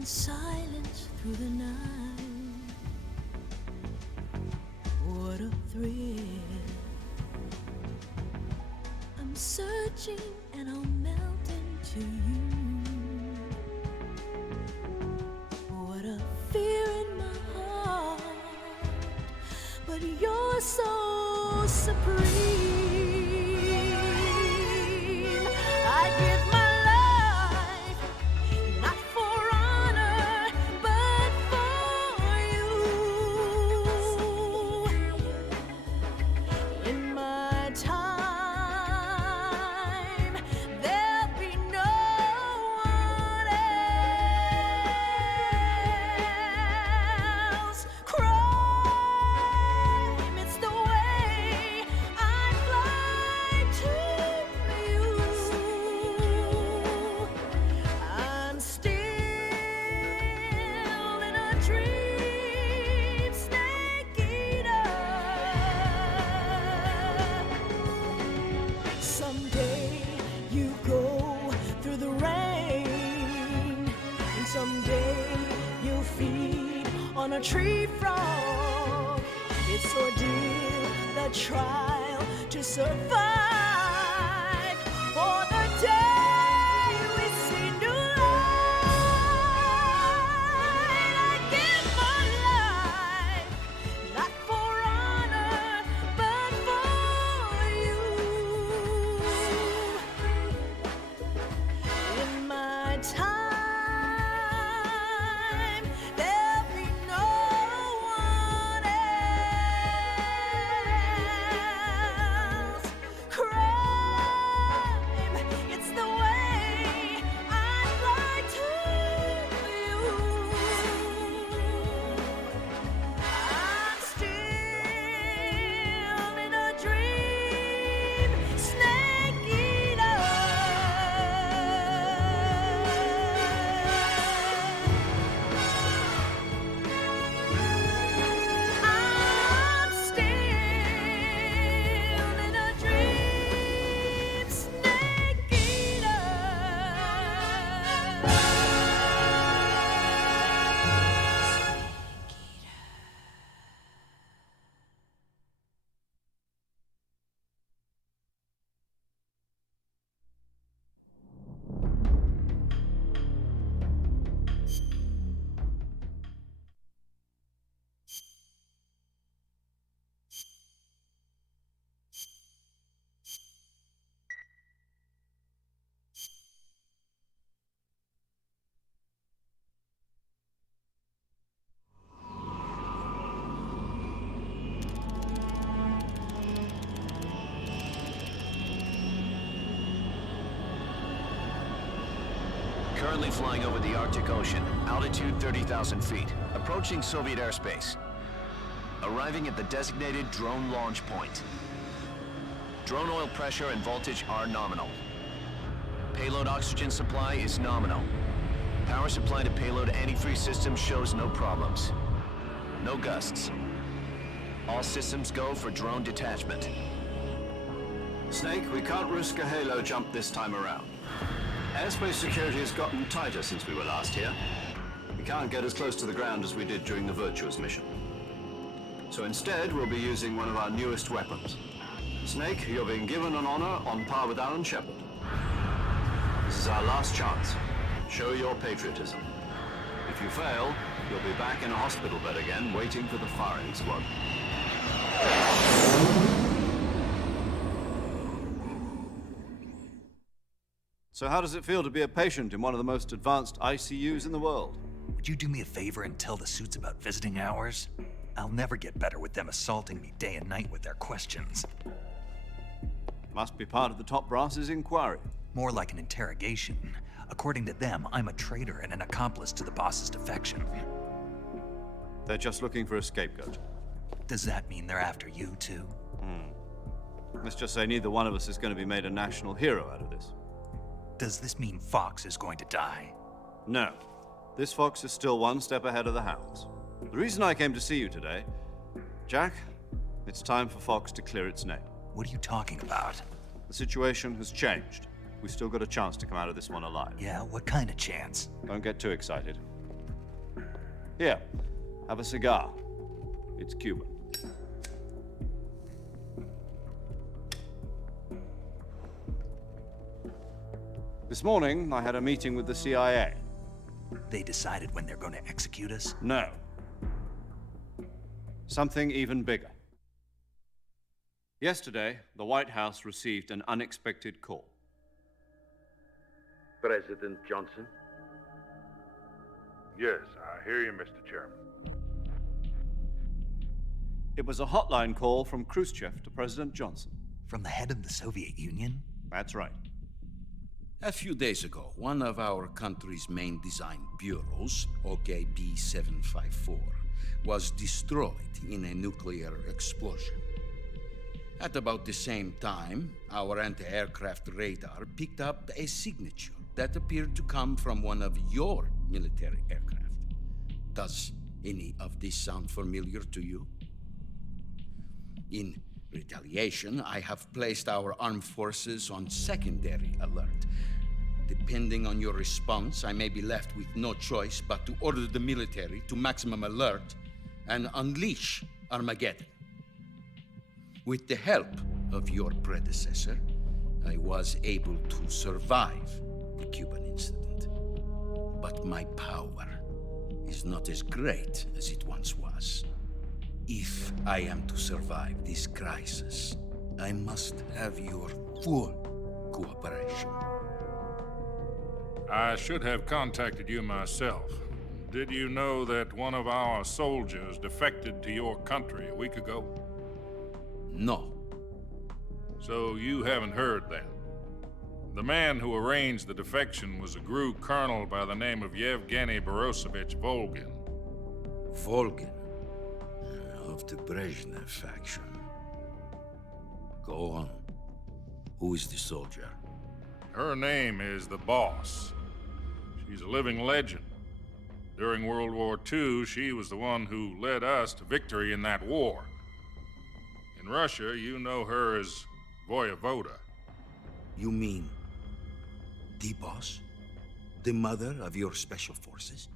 and silence through the night. What a thrill. I'm searching and I'll melt into you. What a fear in my heart, but you're so supreme. I give my life, not for honor, but for you. In my time, there'll be no one else. Crime, it's the way I fly to you. I'm still in a dream, snake eater. Someday you go through the rain, and someday you'll feed on a tree frog. It's ordeal, the trial to survive for the day we see new light. I give my life, not for honor, but for you. In my time, there'll be no one else. Crime, it's the way I fly to you. I'm still in a dream, snake eater. I'm still in a dream, snake eater. Currently flying over the Arctic Ocean, altitude 30,000 feet, approaching Soviet airspace. Arriving at the designated drone launch point. Drone oil pressure and voltage are nominal. Payload oxygen supply is nominal. Power supply to payload antifreeze system shows no problems. No gusts. All systems go for drone detachment. Snake, we can't risk a halo jump this time around. Airspace security has gotten tighter since we were last here. We can't get as close to the ground as we did during the Virtuous mission. So instead, we'll be using one of our newest weapons. Snake, you're being given an honor on par with Alan Shepard. This is our last chance. Show your patriotism. If you fail, you'll be back in a hospital bed again, waiting for the firing squad. So how does it feel to be a patient in one of the most advanced ICUs in the world? Would you do me a favor and tell the suits about visiting hours? I'll never get better with them assaulting me day and night with their questions. Must be part of the top brass's inquiry. More like an interrogation. According to them, I'm a traitor and an accomplice to the boss's defection. They're just looking for a scapegoat. Does that mean they're after you too? Let's just say neither one of us is going to be made a national hero out of this. Does this mean Fox is going to die? No. This fox is still one step ahead of the hounds. The reason I came to see you today, Jack, it's time for Fox to clear its name. What are you talking about? The situation has changed. We've still got a chance to come out of this one alive. Yeah, what kind of chance? Don't get too excited. Here, have a cigar. It's Cuban. This morning, I had a meeting with the CIA. They decided when they're going to execute us? No. Something even bigger. Yesterday, the White House received an unexpected call. President Johnson? Yes, I hear you, Mr. Chairman. It was a hotline call from Khrushchev to President Johnson. From the head of the Soviet Union? That's right. A few days ago, one of our country's main design bureaus, OKB 754, was destroyed in a nuclear explosion. At about the same time, our anti-aircraft radar picked up a signature that appeared to come from one of your military aircraft. Does any of this sound familiar to you? In retaliation, I have placed our armed forces on secondary alert. Depending on your response, I may be left with no choice but to order the military to maximum alert and unleash Armageddon. With the help of your predecessor, I was able to survive the Cuban incident. But my power is not as great as it once was. If I am to survive this crisis, I must have your full cooperation. I should have contacted you myself. Did you know that one of our soldiers defected to your country a week ago? No. So you haven't heard then. The man who arranged the defection was a GRU colonel by the name of Yevgeny Borisovich Volgin. Volgin, of the Brezhnev faction. Go on. Who is the soldier? Her name is the Boss. She's a living legend. During World War II, she was the one who led us to victory in that war. In Russia, you know her as Voyevoda. You mean the boss? The mother of your special forces?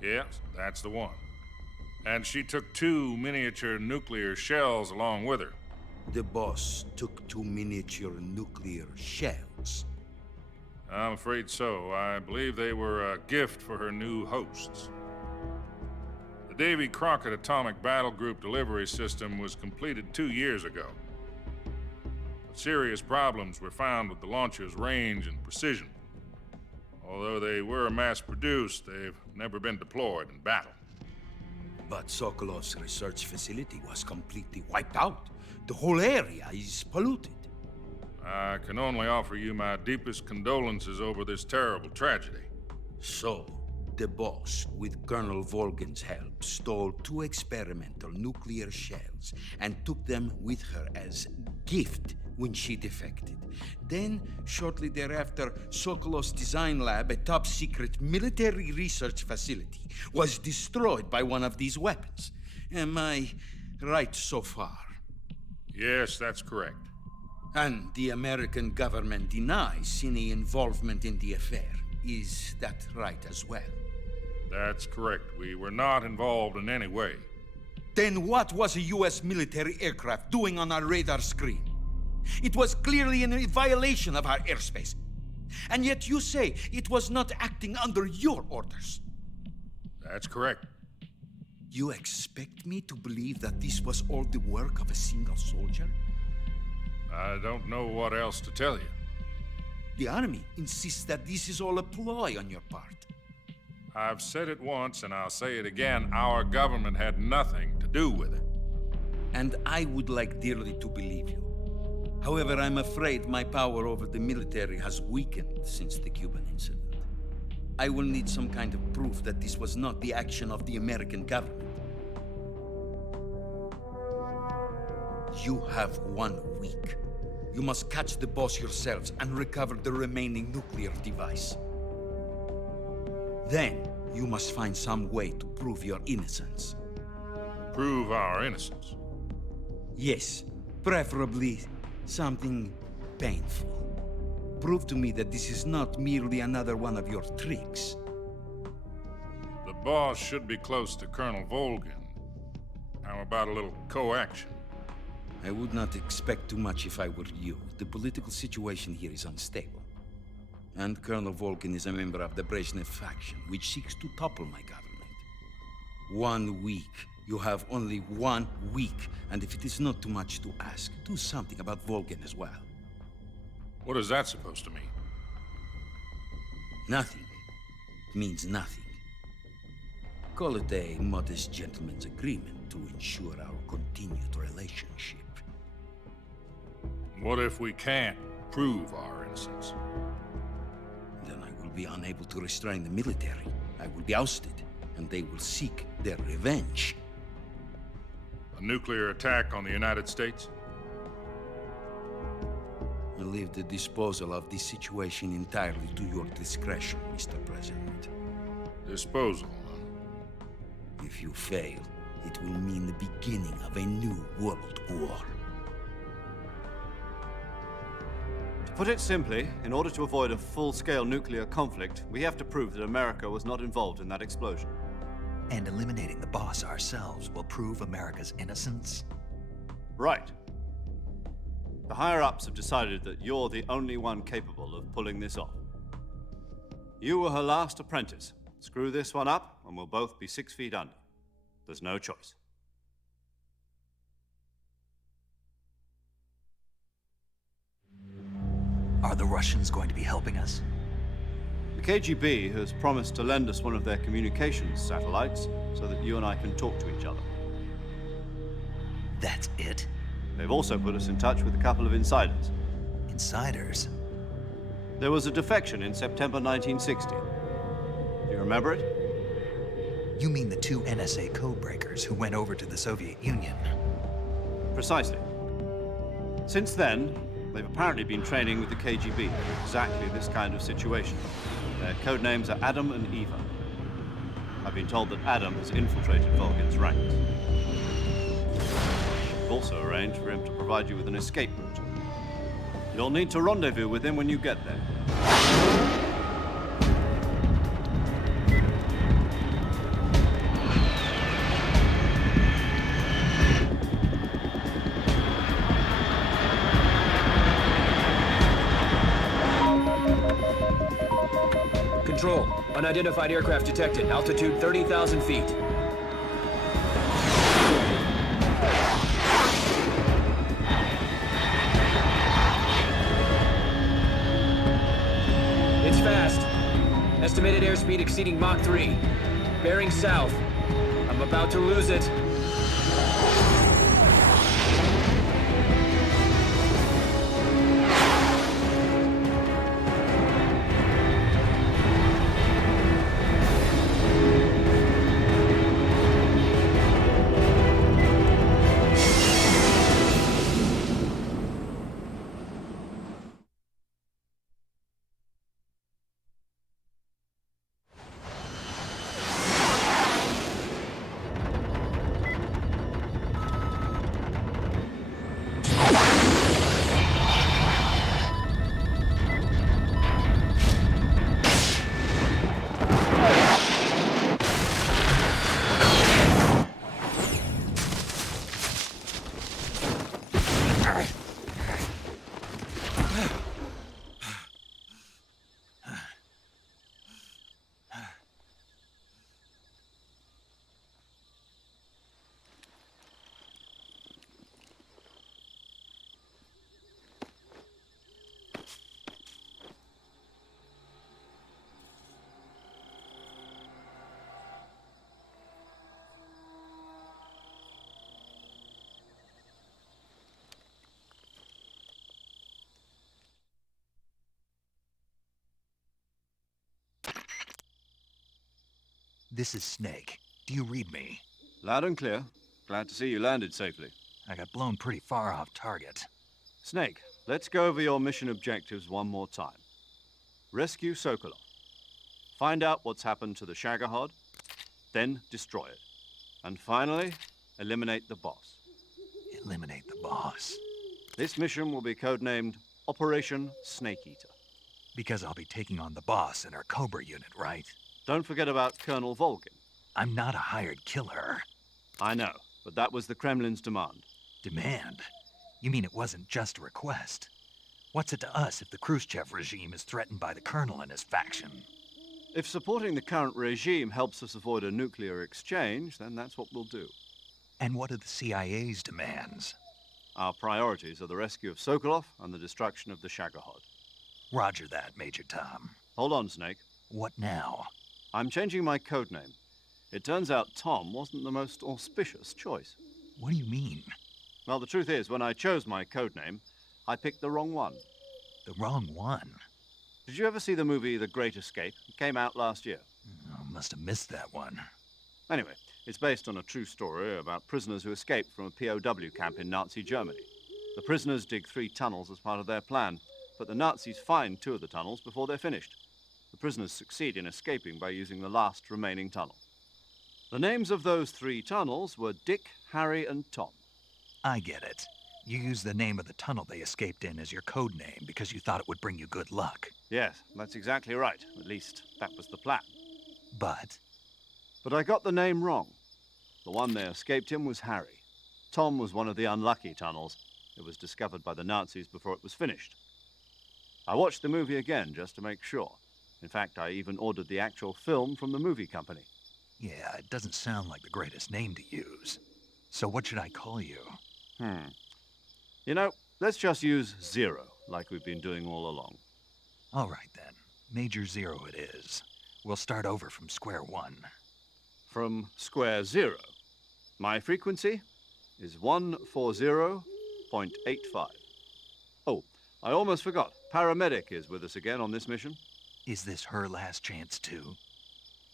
Yes, that's the one. And she took 2 miniature nuclear shells along with her. The boss took 2 miniature nuclear shells. I'm afraid so. I believe they were a gift for her new hosts. The Davy Crockett Atomic Battle Group delivery system was completed 2 years ago. But serious problems were found with the launcher's range and precision. Although they were mass-produced, they've never been deployed in battle. But Sokolov's research facility was completely wiped out. The whole area is polluted. I can only offer you my deepest condolences over this terrible tragedy. So, the boss, with Colonel Volgin's help, stole 2 experimental nuclear shells and took them with her as gift when she defected. Then, shortly thereafter, Sokolov's design lab, a top-secret military research facility, was destroyed by one of these weapons. Am I right so far? Yes, that's correct. And the American government denies any involvement in the affair. Is that right as well? That's correct. We were not involved in any way. Then what was a U.S. military aircraft doing on our radar screen? It was clearly in a violation of our airspace. And yet you say it was not acting under your orders. That's correct. You expect me to believe that this was all the work of a single soldier? I don't know what else to tell you. The army insists that this is all a ploy on your part. I've said it once and I'll say it again. Our government had nothing to do with it. And I would like dearly to believe you. However, I'm afraid my power over the military has weakened since the Cuban incident. I will need some kind of proof that this was not the action of the American government. You have 1 week. You must catch the boss yourselves and recover the remaining nuclear device. Then, you must find some way to prove your innocence. Prove our innocence. Yes, preferably something painful. Prove to me that this is not merely another one of your tricks. The boss should be close to Colonel Volgin. How about a little co-action? I would not expect too much if I were you. The political situation here is unstable. And Colonel Volgin is a member of the Brezhnev faction, which seeks to topple my government. 1 week. You have only 1 week. And if it is not too much to ask, do something about Volgin as well. What is that supposed to mean? Nothing. It means nothing. Call it a modest gentleman's agreement to ensure our continued relationship. What if we can't prove our innocence? Then I will be unable to restrain the military. I will be ousted, and they will seek their revenge. A nuclear attack on the United States? I leave the disposal of this situation entirely to your discretion, Mr. President. Disposal, huh? If you fail, it will mean the beginning of a new world war. To put it simply, in order to avoid a full-scale nuclear conflict, we have to prove that America was not involved in that explosion. And eliminating the boss ourselves will prove America's innocence? Right. The higher-ups have decided that you're the only one capable of pulling this off. You were her last apprentice. Screw this one up, and we'll both be 6 feet under. There's no choice. Are the Russians going to be helping us? The KGB has promised to lend us one of their communications satellites so that you and I can talk to each other. That's it? They've also put us in touch with a couple of insiders. Insiders? There was a defection in September 1960. Do you remember it? You mean the 2 NSA codebreakers who went over to the Soviet Union? Precisely. Since then, they've apparently been training with the KGB for exactly this kind of situation. Their code names are Adam and Eva. I've been told that Adam has infiltrated Volgin's ranks. We've also arranged for him to provide you with an escape route. You'll need to rendezvous with him when you get there. Control. Unidentified aircraft detected. Altitude 30,000 feet. It's fast. Estimated airspeed exceeding Mach 3. Bearing south. I'm about to lose it. This is Snake. Do you read me? Loud and clear. Glad to see you landed safely. I got blown pretty far off target. Snake, let's go over your mission objectives one more time. Rescue Sokolov. Find out what's happened to the Shagohod, then destroy it. And finally, eliminate the boss. Eliminate the boss. This mission will be codenamed Operation Snake Eater. Because I'll be taking on the boss in our Cobra unit, right? Don't forget about Colonel Volgin. I'm not a hired killer. I know, but that was the Kremlin's demand. Demand? You mean it wasn't just a request? What's it to us if the Khrushchev regime is threatened by the Colonel and his faction? If supporting the current regime helps us avoid a nuclear exchange, then that's what we'll do. And what are the CIA's demands? Our priorities are the rescue of Sokolov and the destruction of the Shagohod. Roger that, Major Tom. Hold on, Snake. What now? I'm changing my codename. It turns out Tom wasn't the most auspicious choice. What do you mean? Well, the truth is, when I chose my codename, I picked the wrong one. The wrong one? Did you ever see the movie The Great Escape? It came out last year. Oh, must have missed that one. Anyway, it's based on a true story about prisoners who escaped from a POW camp in Nazi Germany. The prisoners dig 3 tunnels as part of their plan, but the Nazis find 2 of the tunnels before they're finished. The prisoners succeed in escaping by using the last remaining tunnel. The names of those 3 tunnels were Dick, Harry, and Tom. I get it. You used the name of the tunnel they escaped in as your code name because you thought it would bring you good luck. Yes, that's exactly right. At least, that was the plan. But I got the name wrong. The one they escaped in was Harry. Tom was one of the unlucky tunnels. It was discovered by the Nazis before it was finished. I watched the movie again just to make sure. In fact, I even ordered the actual film from the movie company. yeah, it doesn't sound like the greatest name to use. So what should I call you? You know, let's just use Zero, like we've been doing all along. All right then. Major Zero it is. We'll start over from square one. From square 0. My frequency is 140.85. Oh, I almost forgot. Paramedic is with us again on this mission. Is this her last chance too?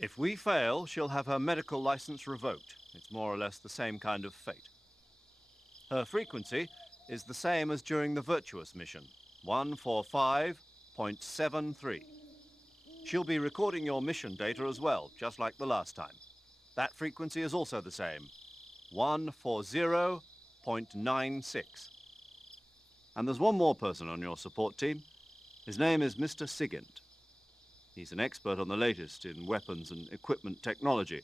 If we fail, she'll have her medical license revoked. It's more or less the same kind of fate. Her frequency is the same as during the Virtuous mission, 145.73. She'll be recording your mission data as well, just like the last time. That frequency is also the same, 140.96. And there's one more person on your support team. His name is Mr. Sigint. He's an expert on the latest in weapons and equipment technology.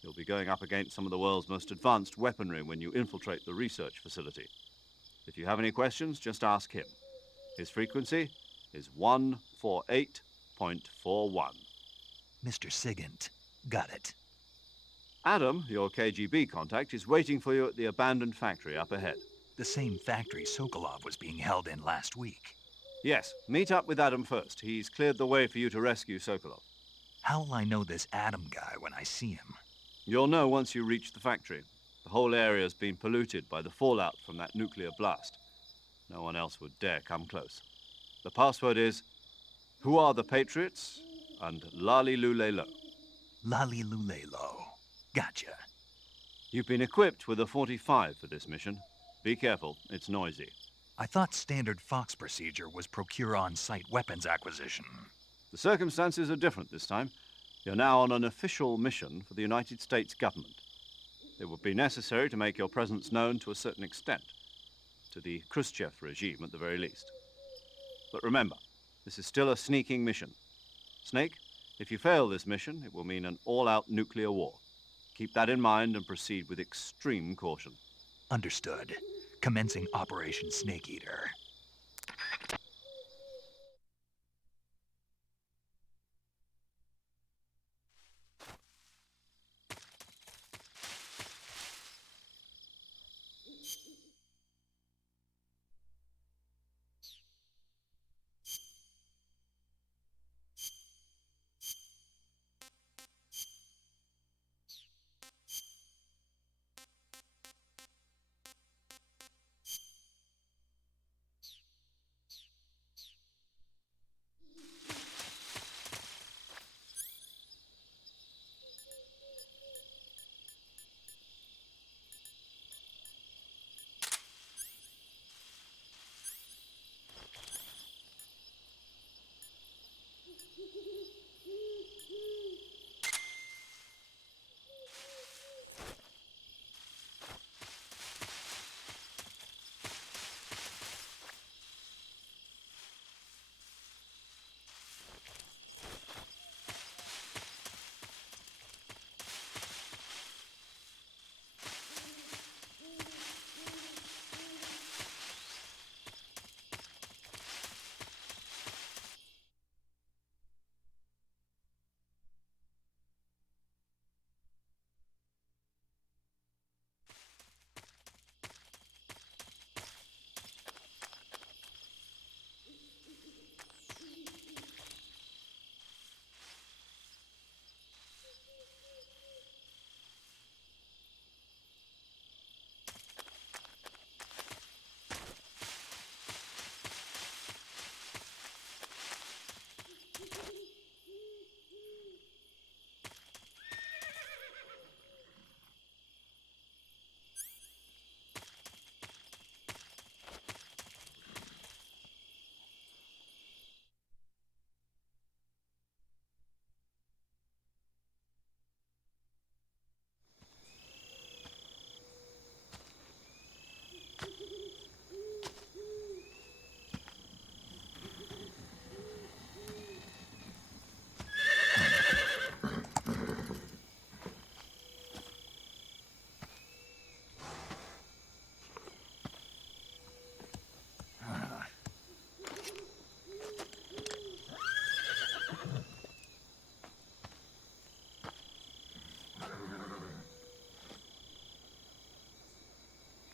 You'll be going up against some of the world's most advanced weaponry when you infiltrate the research facility. If you have any questions, just ask him. His frequency is 148.41. Mr. Sigint. Got it. Adam, your KGB contact, is waiting for you at the abandoned factory up ahead. The same factory Sokolov was being held in last week. Yes, meet up with Adam first. He's cleared the way for you to rescue Sokolov. How will I know this Adam guy when I see him? You'll know once you reach the factory. The whole area's been polluted by the fallout from that nuclear blast. No one else would dare come close. The password is, "Who are the Patriots?" and "Lali Lule Lo." Lali Lulelo. Gotcha. You've been equipped with a 45 for this mission. Be careful, it's noisy. I thought standard Fox procedure was procure on-site weapons acquisition. The circumstances are different this time. You're now on an official mission for the United States government. It would be necessary to make your presence known to a certain extent, to the Khrushchev regime at the very least. But remember, this is still a sneaking mission. Snake, if you fail this mission, it will mean an all-out nuclear war. Keep that in mind and proceed with extreme caution. Understood. Commencing Operation Snake Eater.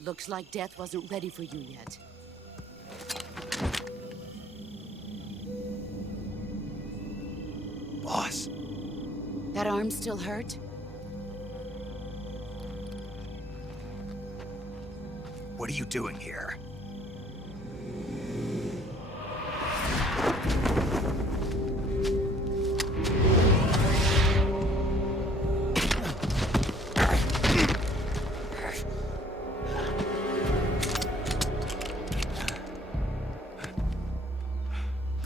Looks like death wasn't ready for you yet. Boss, That arm still hurt? what are you doing here?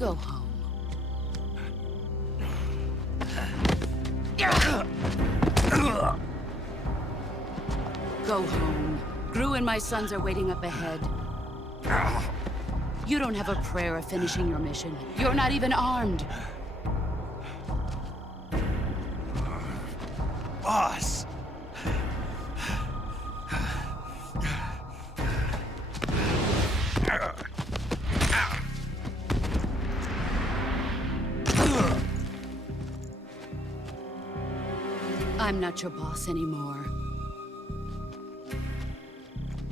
Go home. Go home. Gru and my sons are waiting up ahead. You don't have a prayer of finishing your mission. You're not even armed. Boss! I'm not your boss anymore.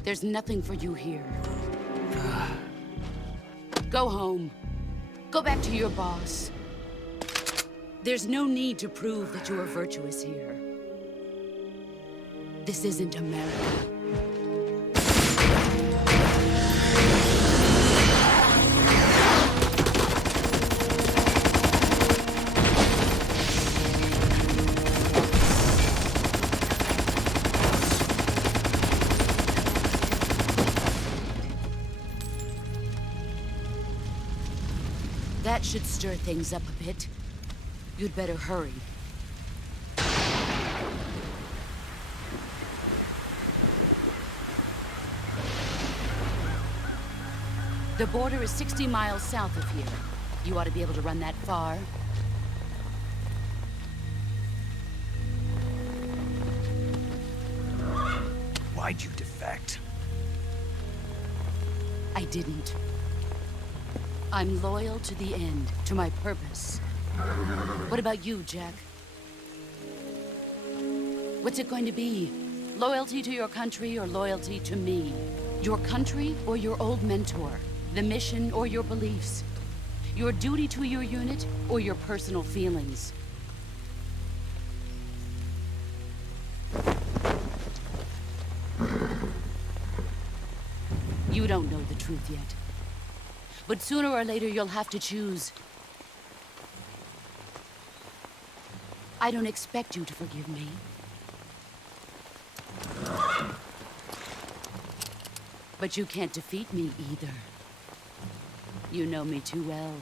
There's nothing for you here. Go home. Go back to your boss. There's no need to prove that you are virtuous here. This isn't America. That should stir things up a bit. You'd better hurry. The border is 60 miles south of here. You ought to be able to run that far. Why'd you defect? I didn't. I'm loyal to the end, to my purpose. What about you, Jack? What's it going to be? Loyalty to your country or loyalty to me? Your country or your old mentor? The mission or your beliefs? Your duty to your unit or your personal feelings? You don't know the truth yet. But sooner or later, you'll have to choose. I don't expect you to forgive me. But you can't defeat me either. You know me too well.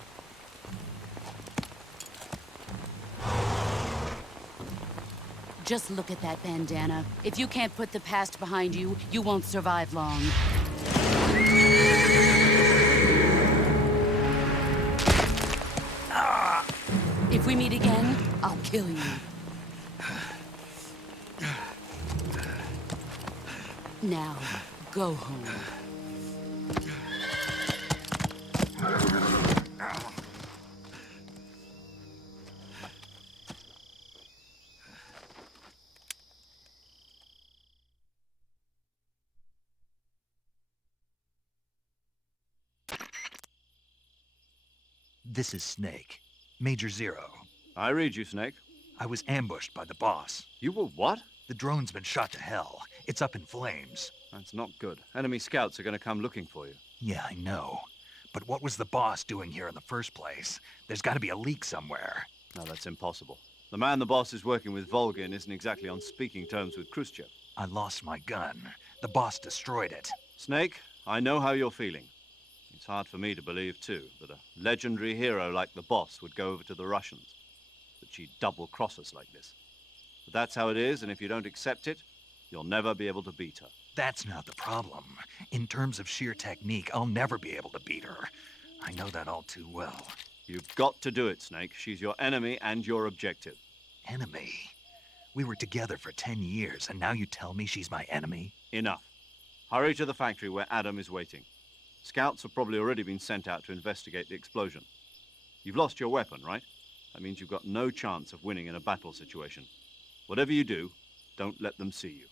Just look at that bandana. If you can't put the past behind you, you won't survive long. If we meet again, I'll kill you. Now, go home. This is Snake. Major Zero. I read you, Snake. I was ambushed by the boss. You were what? The drone's been shot to hell. It's up in flames. That's not good. Enemy scouts are going to come looking for you. Yeah, I know. But what was the boss doing here in the first place? There's got to be a leak somewhere. No, that's impossible. The man the boss is working with, Volgin, isn't exactly on speaking terms with Khrushchev. I lost my gun. The boss destroyed it. Snake, I know how you're feeling. It's hard for me to believe, too, that a legendary hero like the boss would go over to the Russians. That she'd double-cross us like this. But that's how it is, and if you don't accept it, you'll never be able to beat her. That's not the problem. In terms of sheer technique, I'll never be able to beat her. I know that all too well. You've got to do it, Snake. She's your enemy and your objective. Enemy? We were together for 10 years, and now you tell me she's my enemy? Enough. Hurry to the factory where Adam is waiting. Scouts have probably already been sent out to investigate the explosion. You've lost your weapon, right? That means you've got no chance of winning in a battle situation. Whatever you do, don't let them see you.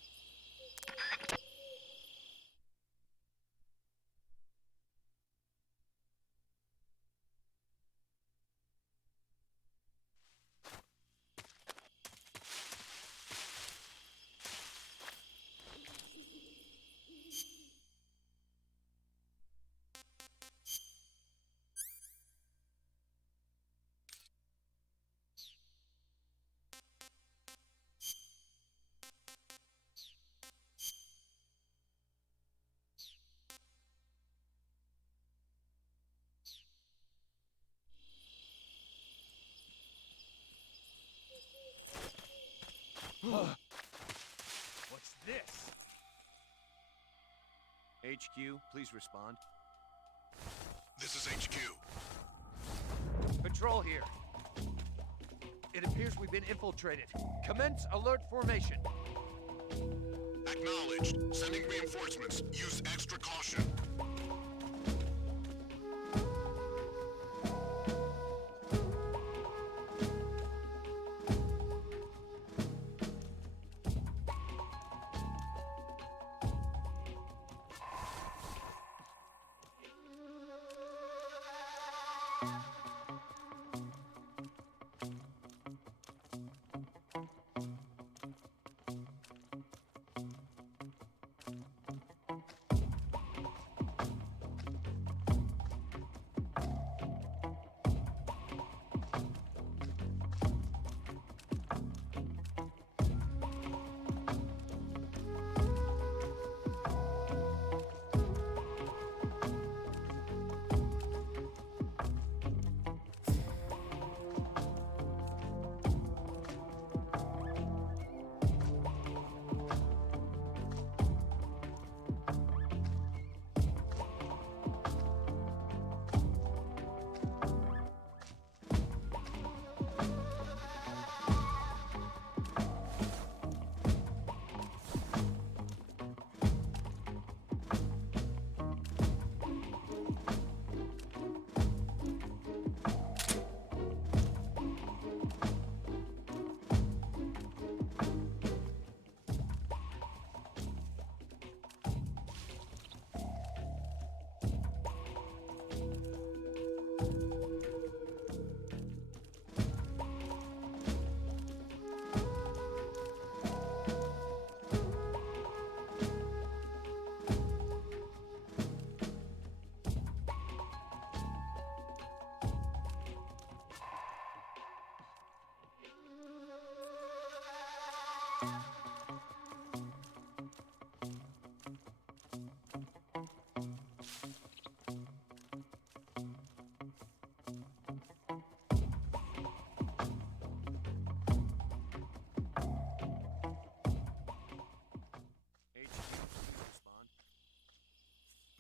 What's this? HQ, please respond. This is HQ. Patrol here. It appears we've been infiltrated. Commence alert formation. Acknowledged. Sending reinforcements. Use extra caution.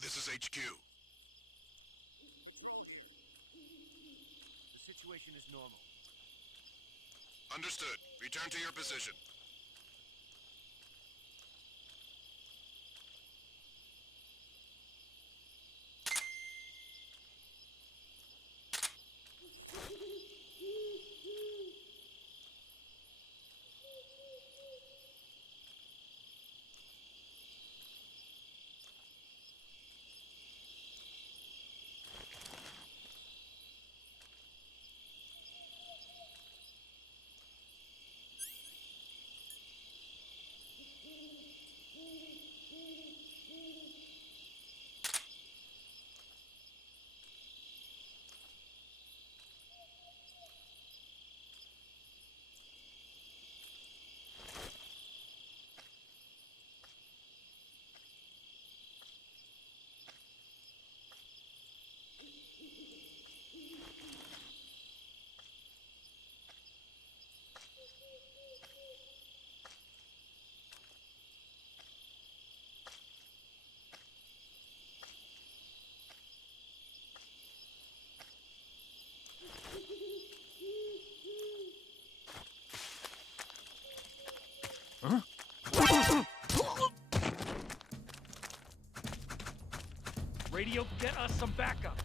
This is HQ. The situation is normal. Understood. Return to your position. Radio, get us some backup.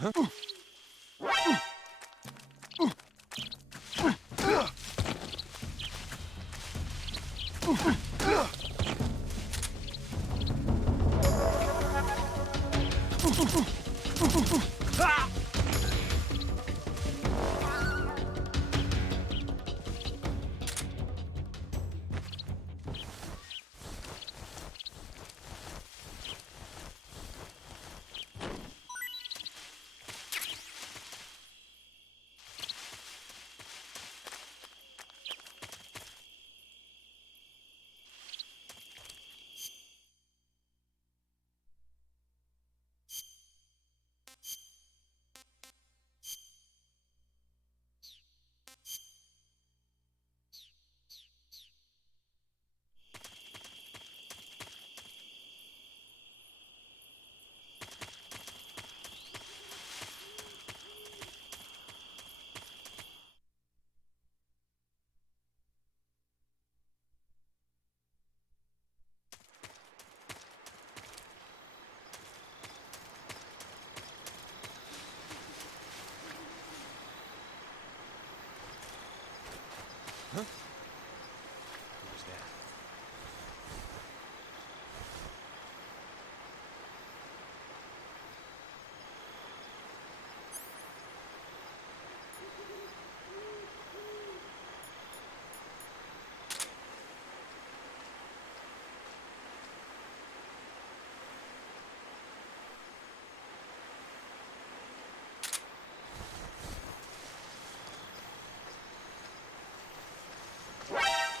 Who's that?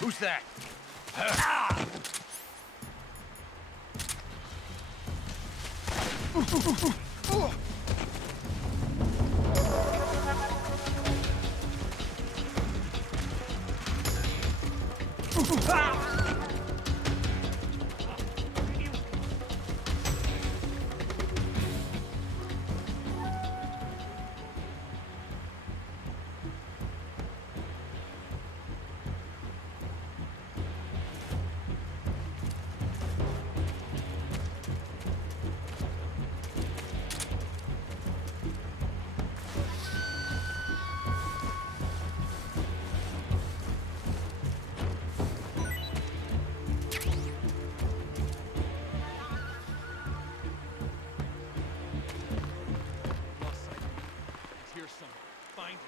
Who's that? Lost sight. He's here somewhere. Find him.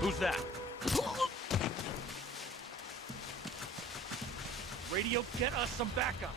Who's that? Radio, get us some backup.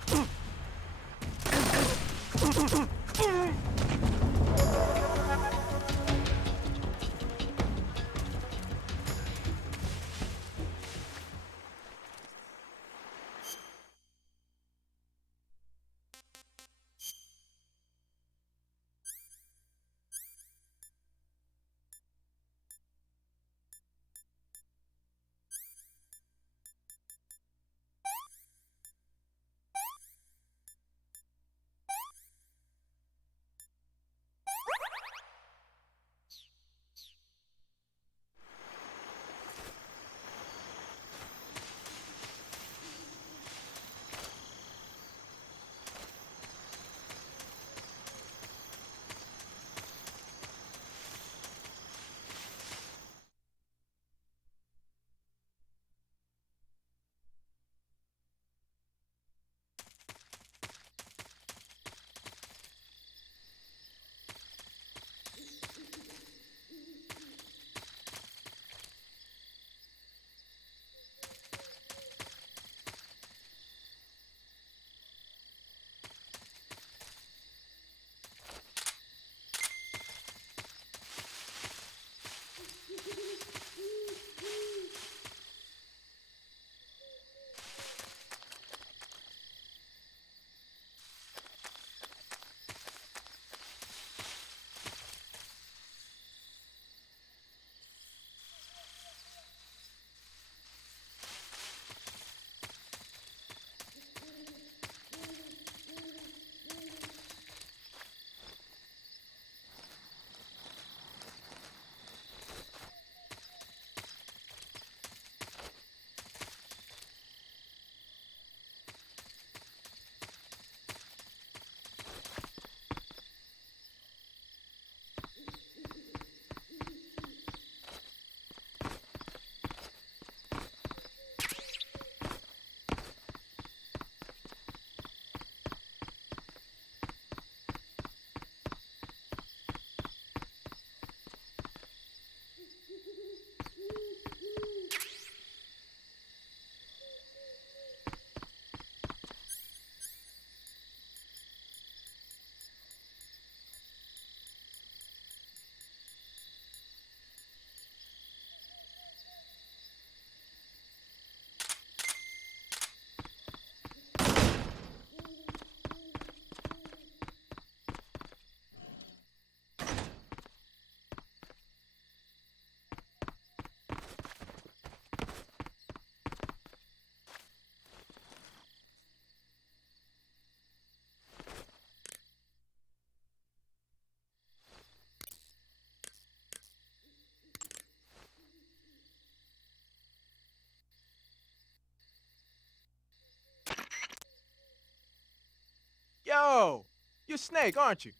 You're Snake, aren't you?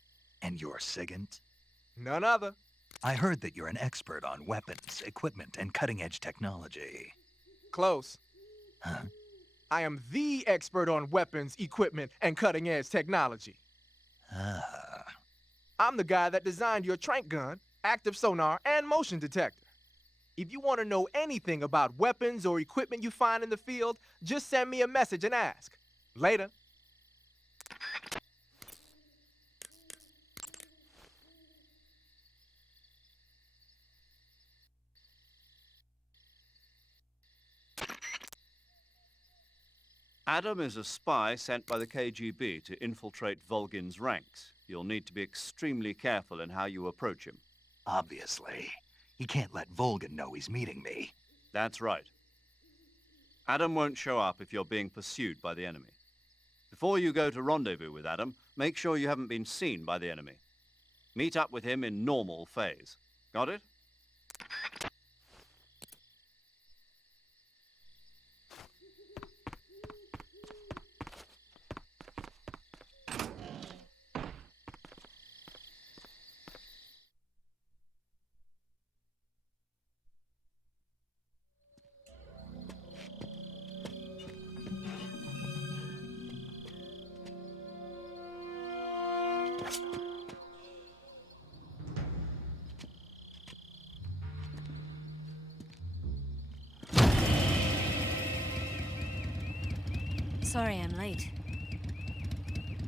And you're SIGINT? None other. I heard that you're an expert on weapons, equipment, and cutting-edge technology. Close. Huh? I am the expert on weapons, equipment, and cutting-edge technology. Ah. I'm the guy that designed your trank gun, active sonar, and motion detector. If you want to know anything about weapons or equipment you find in the field, just send me a message and ask. Later. Adam is a spy sent by the KGB to infiltrate Volgin's ranks. You'll need to be extremely careful in how you approach him. Obviously. He can't let Volgin know he's meeting me. That's right. Adam won't show up if you're being pursued by the enemy. Before you go to rendezvous with Adam, make sure you haven't been seen by the enemy. Meet up with him in normal phase. Got it? Sorry I'm late.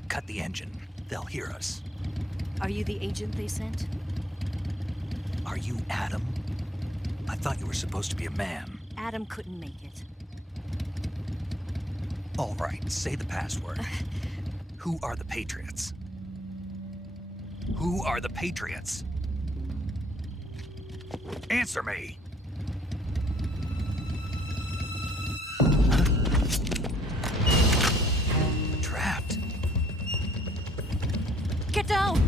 Cut the engine. They'll hear us. Are you the agent they sent? Are you Adam? I thought you were supposed to be a man. Adam couldn't make it. All right, say the password. Who are the Patriots? Who are the Patriots? Answer me! Trapped. Get down!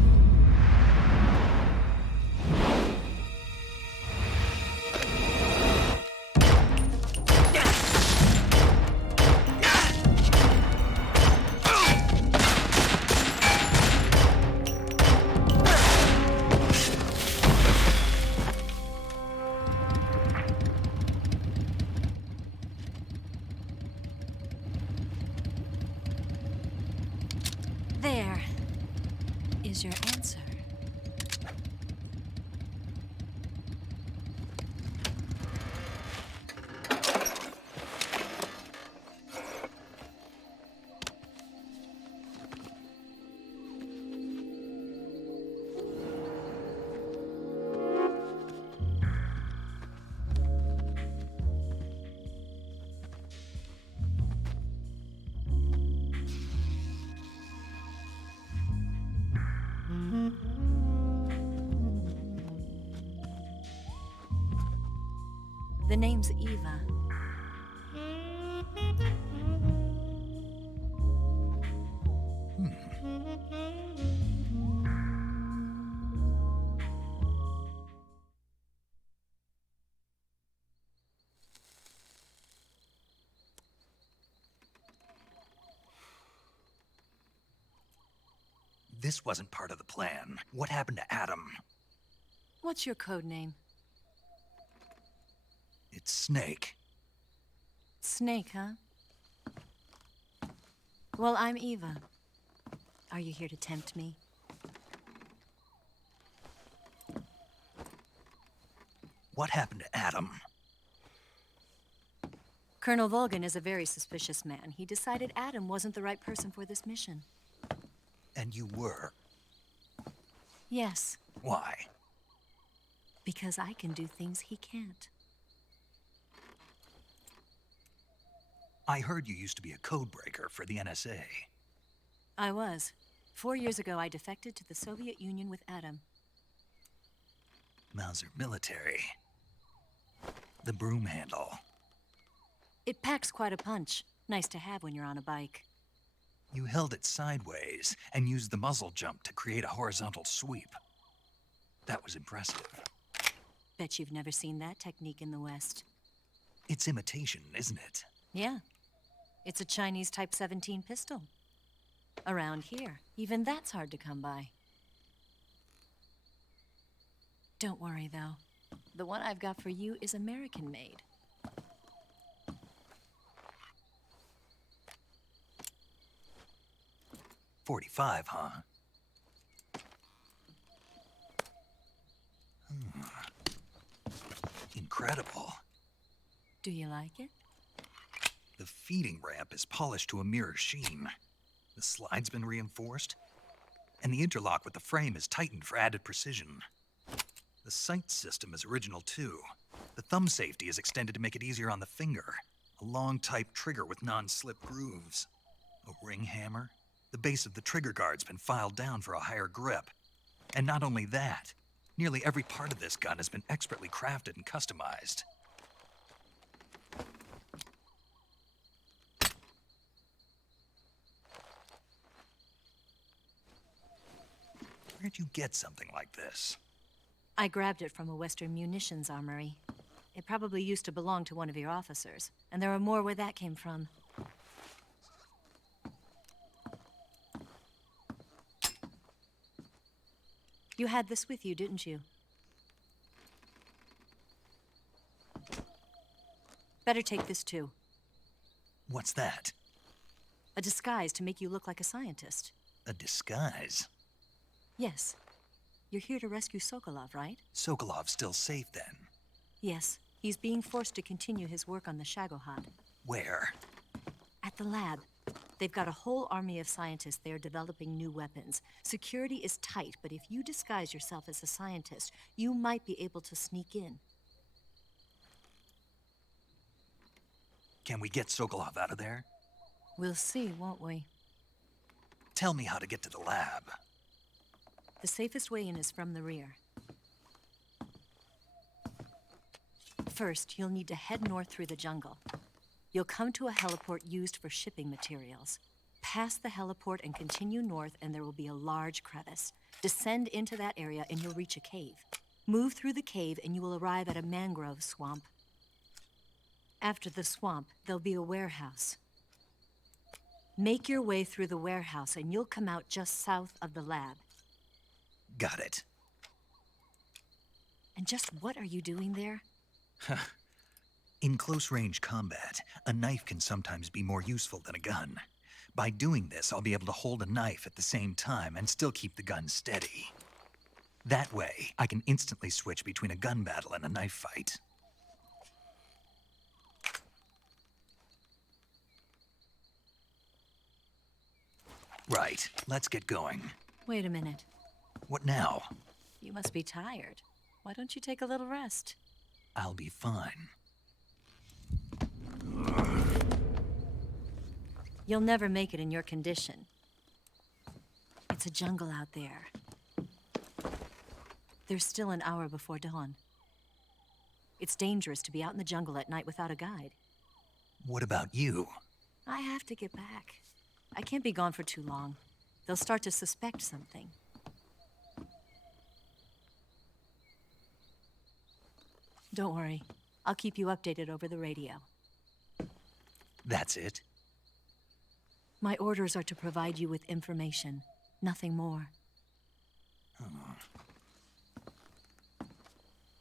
There is your answer. The name's Eva. This wasn't part of the plan. What happened to Adam? What's your code name? It's Snake. Snake, huh? Well, I'm Eva. Are you here to tempt me? What happened to Adam? Colonel Volgin is a very suspicious man. He decided Adam wasn't the right person for this mission. And you were. Yes, Why? because I can do things he can't. I heard you used to be a codebreaker for the NSA. I was. 4 years ago, I defected to the Soviet Union with Adam. Mauser military. The broom handle. It packs quite a punch. Nice to have when you're on a bike. You held it sideways and used the muzzle jump to create a horizontal sweep. That was impressive. Bet you've never seen that technique in the West. It's imitation, isn't it? Yeah. It's a Chinese Type 17 pistol. Around here, even that's hard to come by. Don't worry, though. The one I've got for you is American-made. .45, huh? Incredible. Do you like it? The feeding ramp is polished to a mirror sheen. The slide's been reinforced, and the interlock with the frame is tightened for added precision. The sight system is original too. The thumb safety is extended to make it easier on the finger. A long type trigger with non-slip grooves. A ring hammer. The base of the trigger guard's been filed down for a higher grip. And not only that, nearly every part of this gun has been expertly crafted and customized. Where'd you get something like this? I grabbed it from a Western munitions armory. It probably used to belong to one of your officers, and there are more where that came from. You had this with you, didn't you? Better take this too. What's that? A disguise to make you look like a scientist. A disguise? Yes. You're here to rescue Sokolov, right? Sokolov's still safe then? Yes. He's being forced to continue his work on the Shagohod. Where? At the lab. They've got a whole army of scientists there developing new weapons. Security is tight, but if you disguise yourself as a scientist, you might be able to sneak in. Can we get Sokolov out of there? We'll see, won't we? Tell me how to get to the lab. The safest way in is from the rear. First, you'll need to head north through the jungle. You'll come to a heliport used for shipping materials. Pass the heliport and continue north, and there will be a large crevice. Descend into that area and you'll reach a cave. Move through the cave and you will arrive at a mangrove swamp. After the swamp, there'll be a warehouse. Make your way through the warehouse and you'll come out just south of the lab. Got it. And just what are you doing there? In close-range combat, a knife can sometimes be more useful than a gun. By doing this, I'll be able to hold a knife at the same time and still keep the gun steady. That way, I can instantly switch between a gun battle and a knife fight. Right, let's get going. Wait a minute. What now? You must be tired. Why don't you take a little rest? I'll be fine. You'll never make it in your condition. It's a jungle out there. There's still an hour before dawn. It's dangerous to be out in the jungle at night without a guide. What about you? I have to get back. I can't be gone for too long. They'll start to suspect something. Don't worry. I'll keep you updated over the radio. That's it? My orders are to provide you with information, nothing more.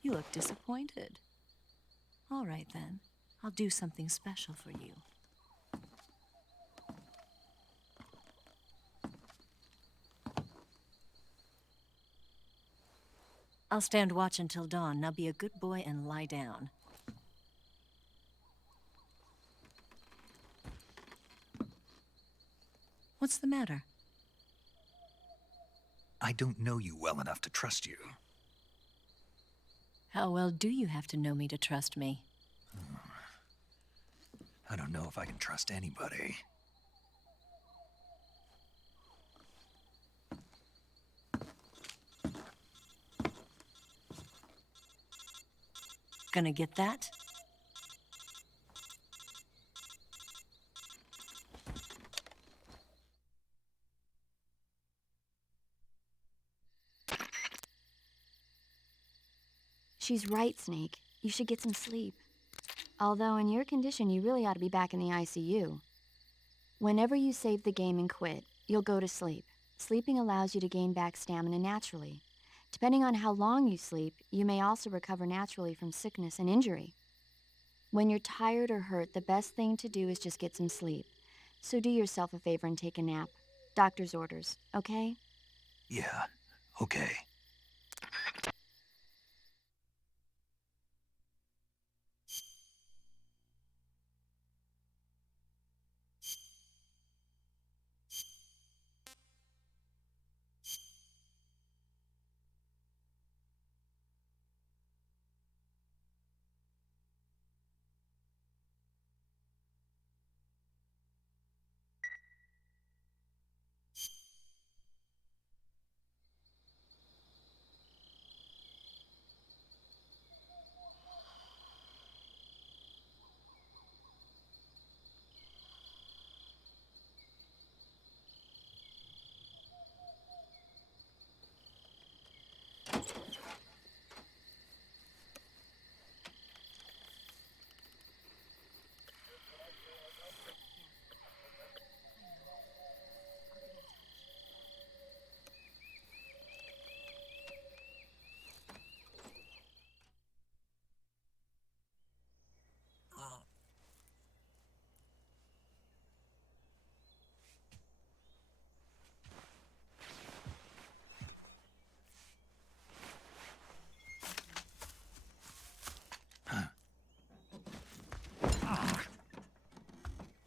You look disappointed. All right, then. I'll do something special for you. I'll stand watch until dawn. Now be a good boy and lie down. What's the matter? I don't know you well enough to trust you. How well do you have to know me to trust me? I don't know if I can trust anybody. Gonna get that? She's right, Snake. You should get some sleep. Although in your condition, you really ought to be back in the ICU. Whenever you save the game and quit, you'll go to sleep. Sleeping allows you to gain back stamina naturally. Depending on how long you sleep, you may also recover naturally from sickness and injury. When you're tired or hurt, the best thing to do is just get some sleep. So do yourself a favor and take a nap. Doctor's orders, okay? Yeah, okay.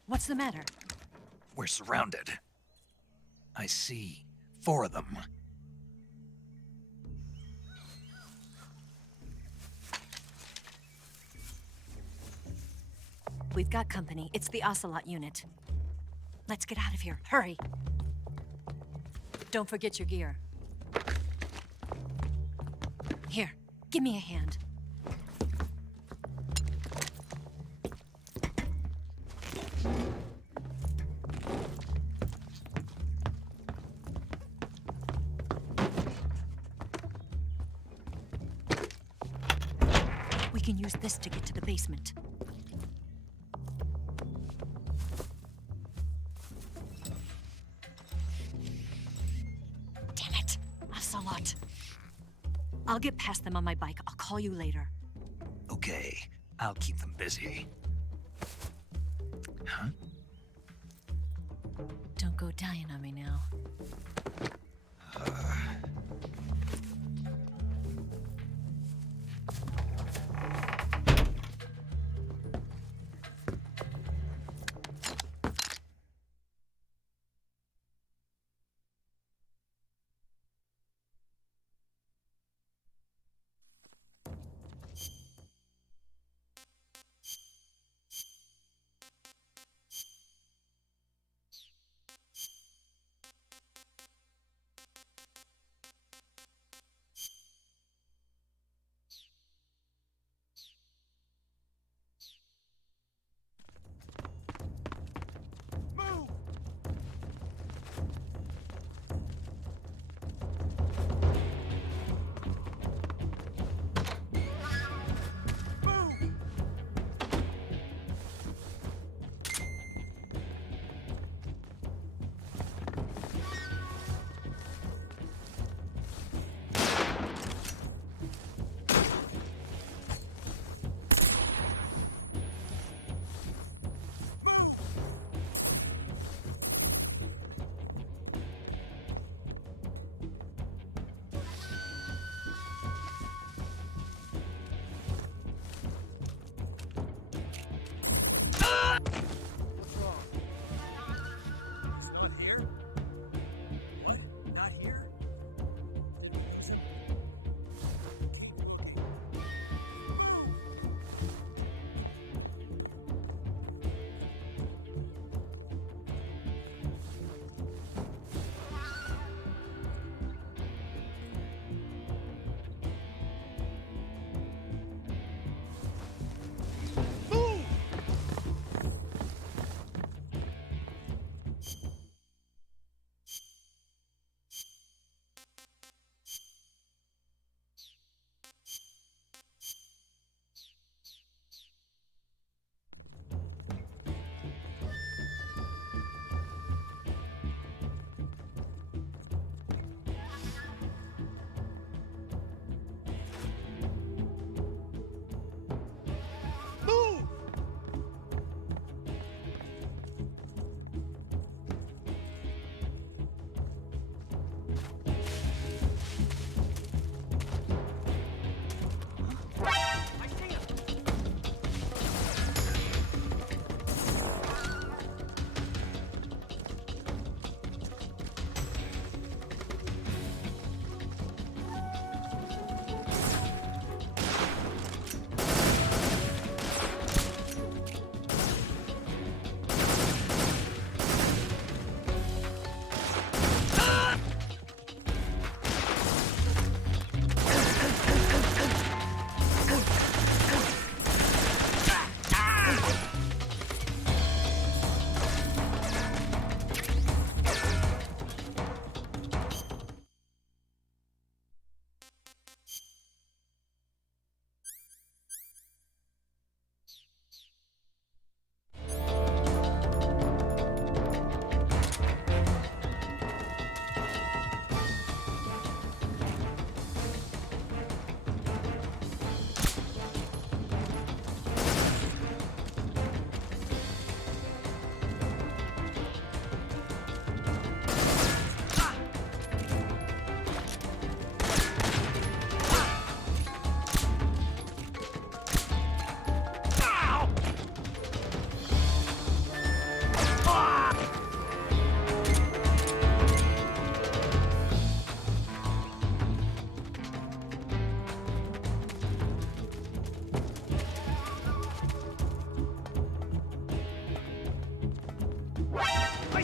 What's the matter? We're surrounded. I see 4 of them. We've got company. It's the Ocelot unit. Let's get out of here. Hurry! Don't forget your gear. Here, give me a hand. We can use this to get to the basement. Damn it! Ocelot. I'll get past them on my bike. I'll call you later. Okay, I'll keep them busy. Huh? Don't go dying on me now.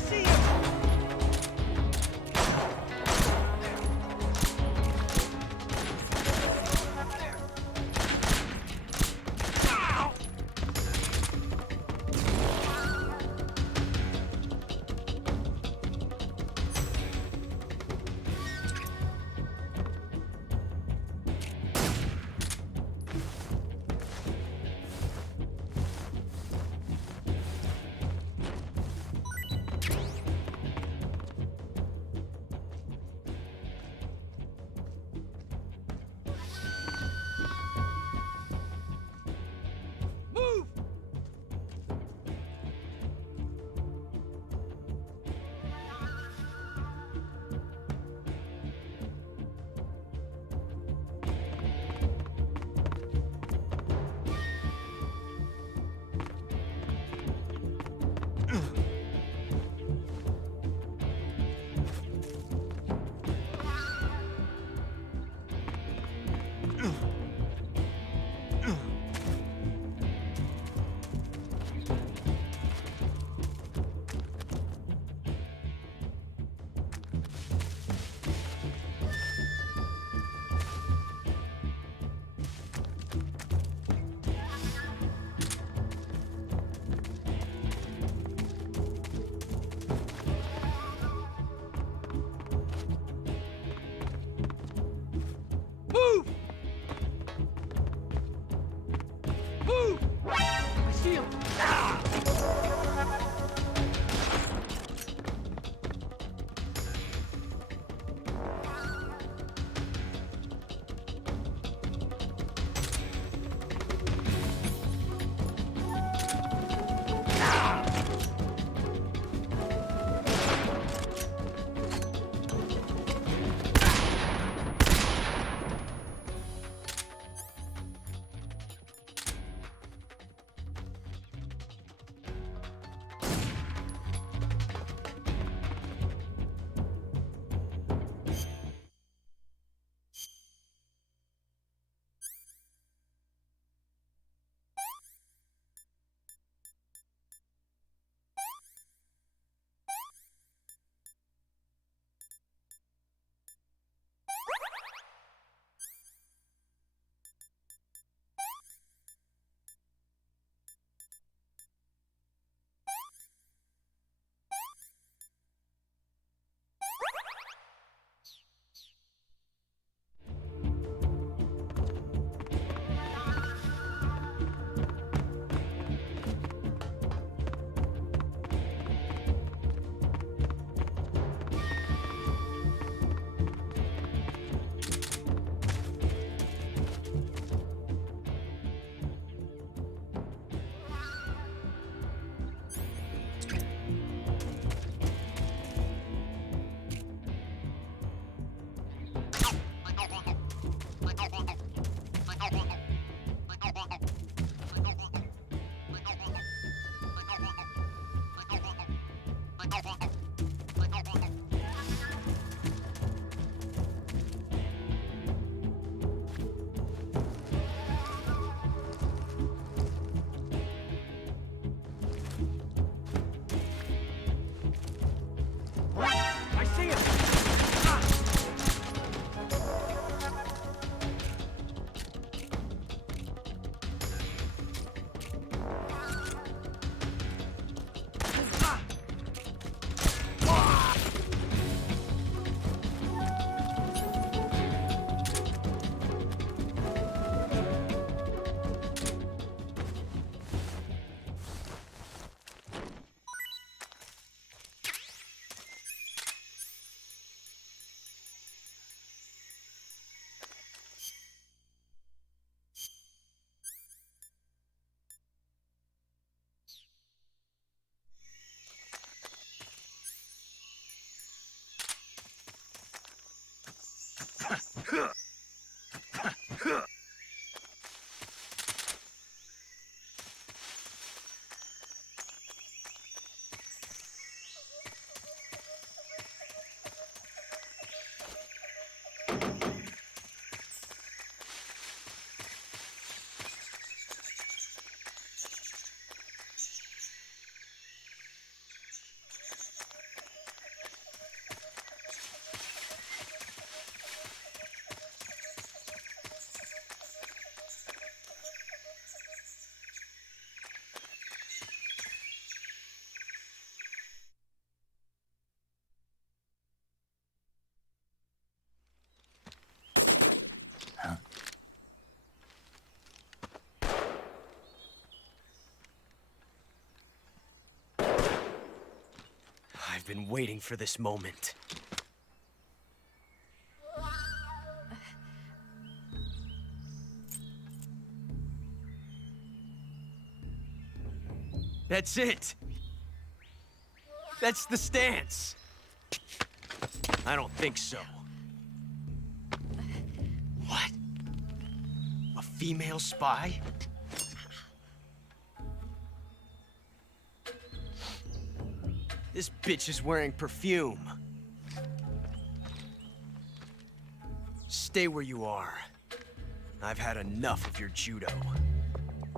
see him! I've been waiting for this moment. That's it! That's the stance! I don't think so. What? A female spy? This bitch is wearing perfume. Stay where you are. I've had enough of your judo.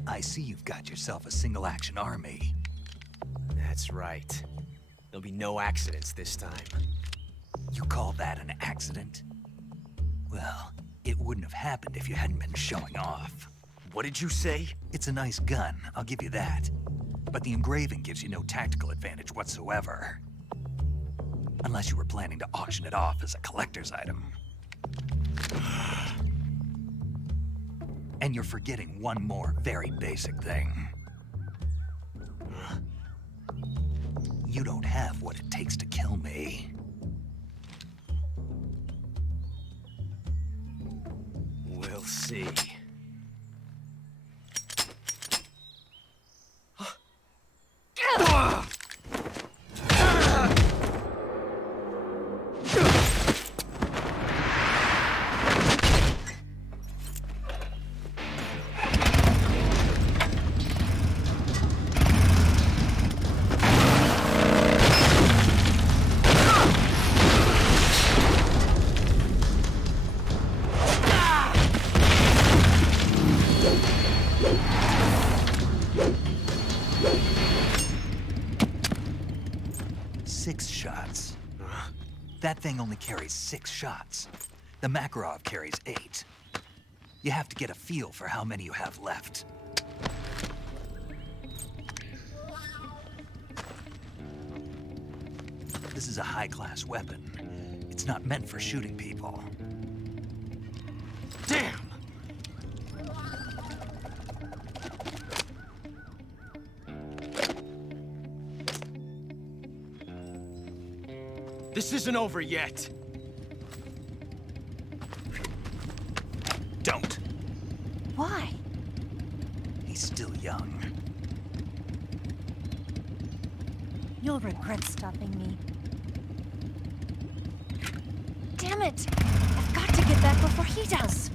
I see you've got yourself a single-action army. That's right. There'll be no accidents this time. You call that an accident? Well, it wouldn't have happened if you hadn't been showing off. What did you say? It's a nice gun, I'll give you that. But the engraving gives you no tactical advantage whatsoever. Unless you were planning to auction it off as a collector's item. And you're forgetting one more very basic thing. You don't have what it takes to kill me. We'll see. That thing only carries 6 shots. The Makarov carries 8. You have to get a feel for how many you have left. This is a high-class weapon. It's not meant for shooting people. Damn! This isn't over yet. Don't. Why? He's still young. You'll regret stopping me. Damn it! I've got to get back before he does.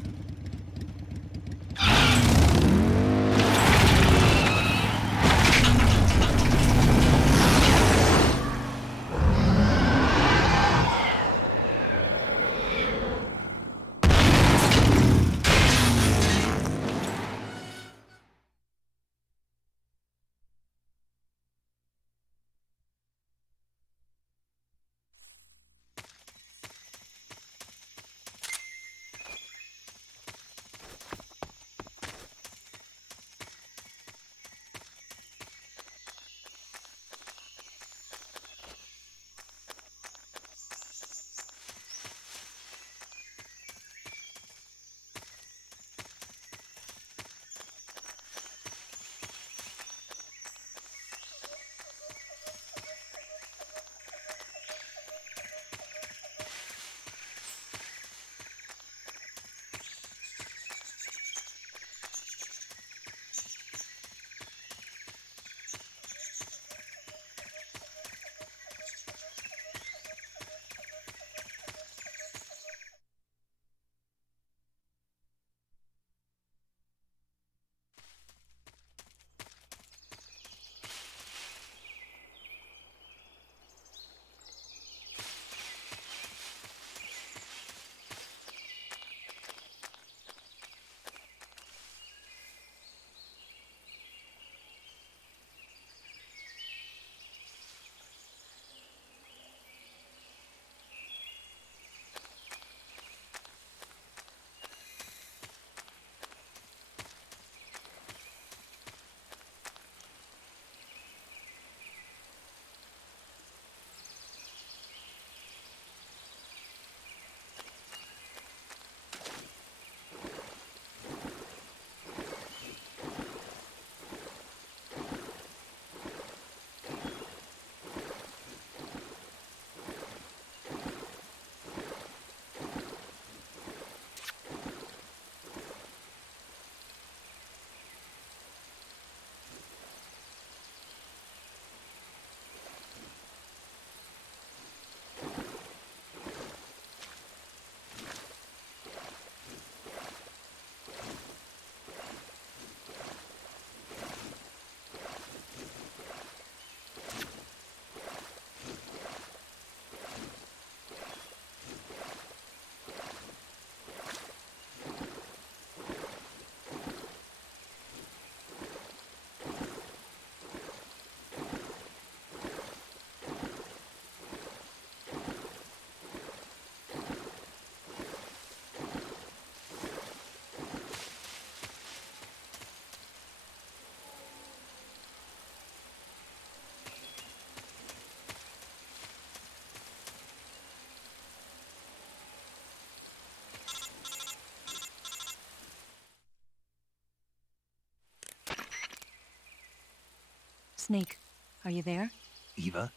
Snake, are you there? Eva,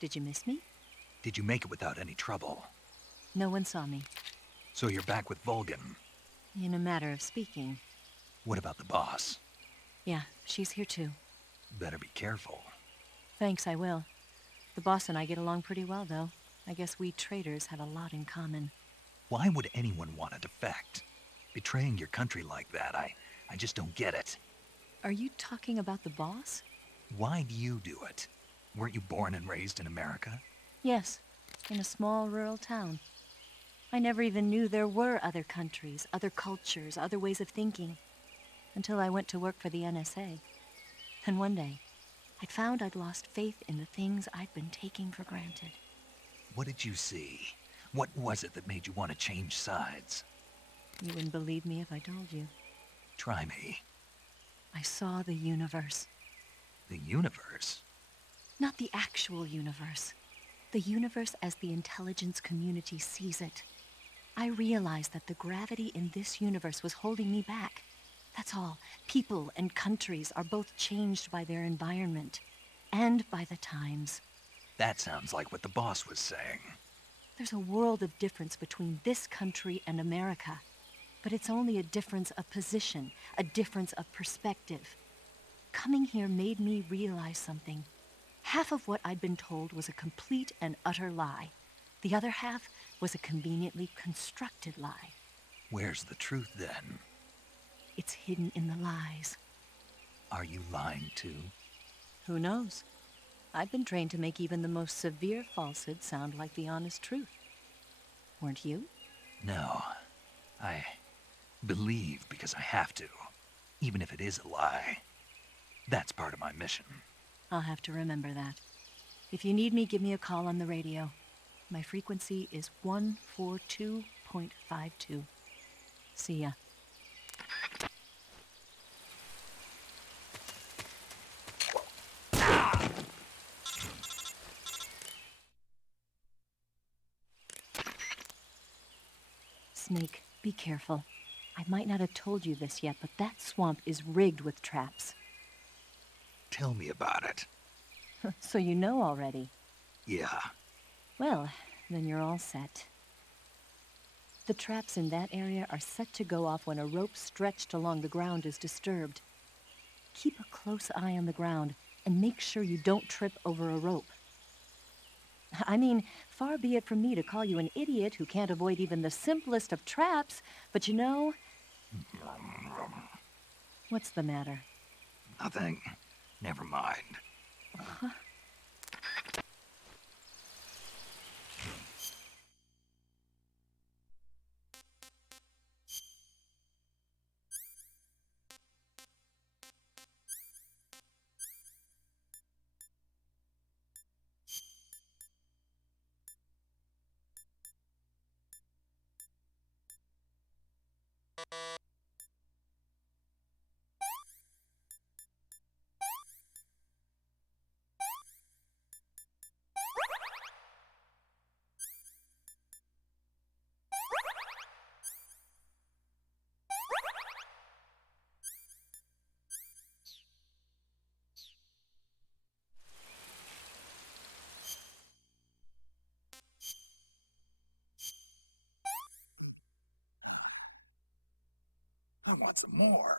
Did you miss me? did you make it without any trouble? No one saw me. So you're back with Vulcan. In a matter of speaking. What about the boss? Yeah, she's here too. Better be careful. Thanks, I will. The boss and I get along pretty well, though. I guess we traitors have a lot in common. Why would anyone want to defect? Betraying your country like that, I just don't get it. Are you talking about the boss? Why do you do it? Weren't you born and raised in America? Yes, in a small rural town. I never even knew there were other countries, other cultures, other ways of thinking, until I went to work for the NSA. And one day, I'd found I'd lost faith in the things I'd been taking for granted. What did you see? What was it that made you want to change sides? You wouldn't believe me if I told you. Try me. I saw the universe. The universe? Not the actual universe. The universe as the intelligence community sees it. I realized that the gravity in this universe was holding me back. That's all. People and countries are both changed by their environment and by the times. That sounds like what the boss was saying. There's a world of difference between this country and America, but it's only a difference of position, a difference of perspective. Coming here made me realize something. Half of what I'd been told was a complete and utter lie. The other half was a conveniently constructed lie. Where's the truth then? It's hidden in the lies. Are you lying too? Who knows? I've been trained to make even the most severe falsehood sound like the honest truth. Weren't you? No. I believe because I have to, even if it is a lie. That's part of my mission. I'll have to remember that. If you need me, give me a call on the radio. My frequency is 142.52. See ya. Snake, be careful. I might not have told you this yet, but that swamp is rigged with traps. Tell me about it. So you know already. Yeah. Well, then you're all set. The traps in that area are set to go off when a rope stretched along the ground is disturbed. Keep a close eye on the ground and make sure you don't trip over a rope. I mean, far be it from me to call you an idiot who can't avoid even the simplest of traps, but you know... What's the matter? Nothing. Never mind. Huh? I want some more.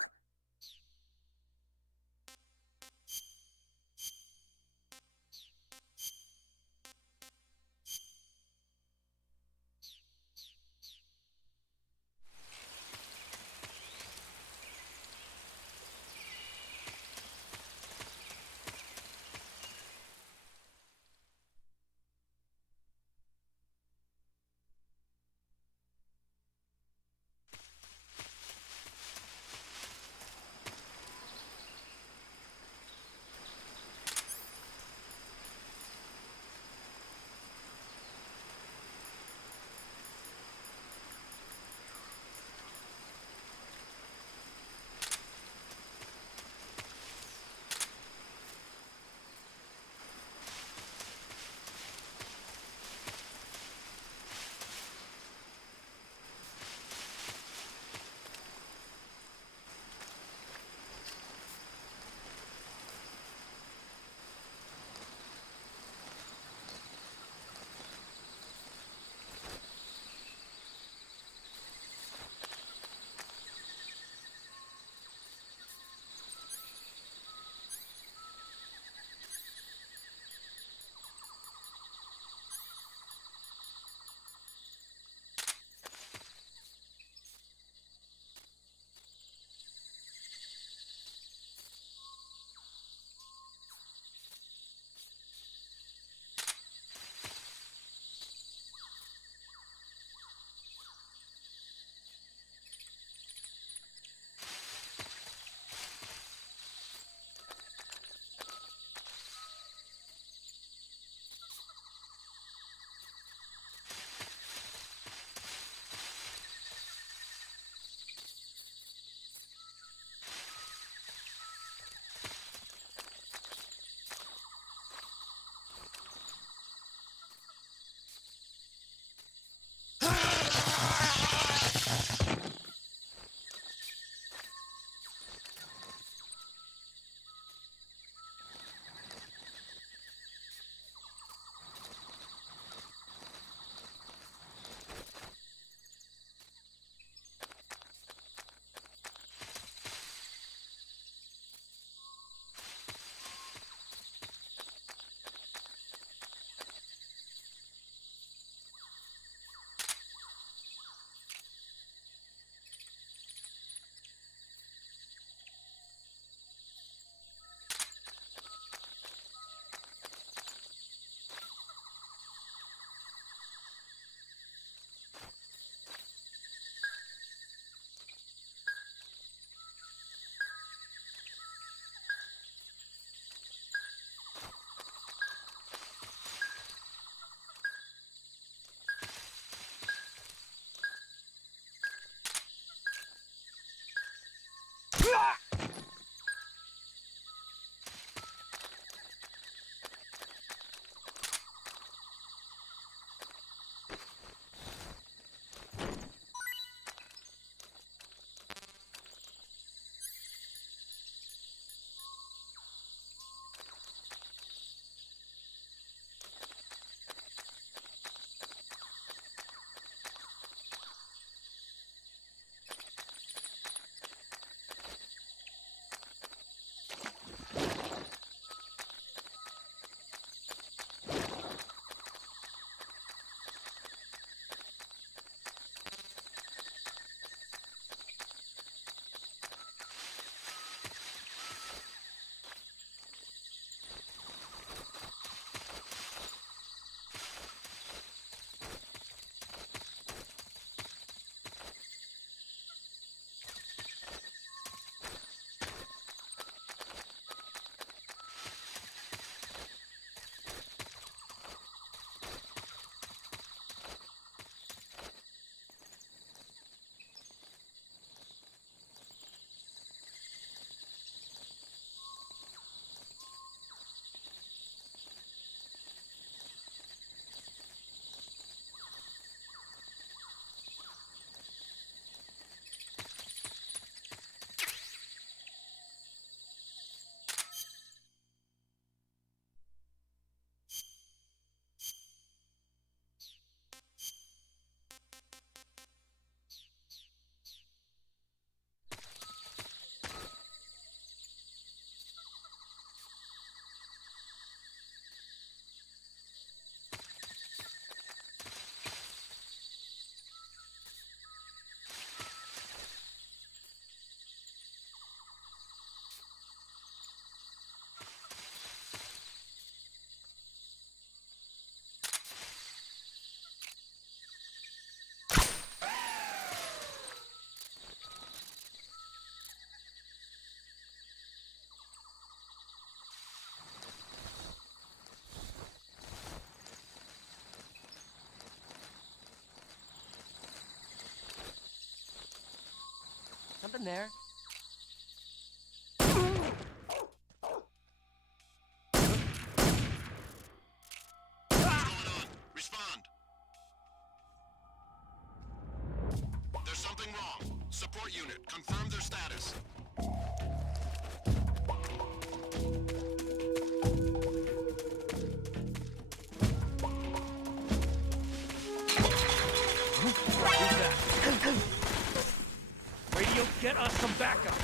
getting there. Respond. There's something wrong. Support unit, confirm their status. Who's that? Radio, get us some backup.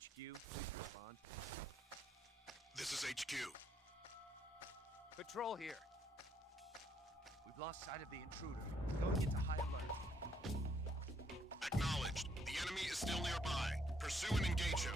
HQ, please respond. This is HQ. Patrol here. We've lost sight of the intruder. Going into high alert. Acknowledged. The enemy is still nearby. Pursue and engage him.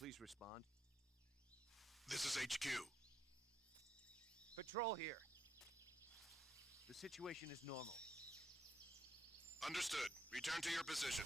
Please respond. This is HQ. Patrol here. The situation is normal. Understood. Return to your position.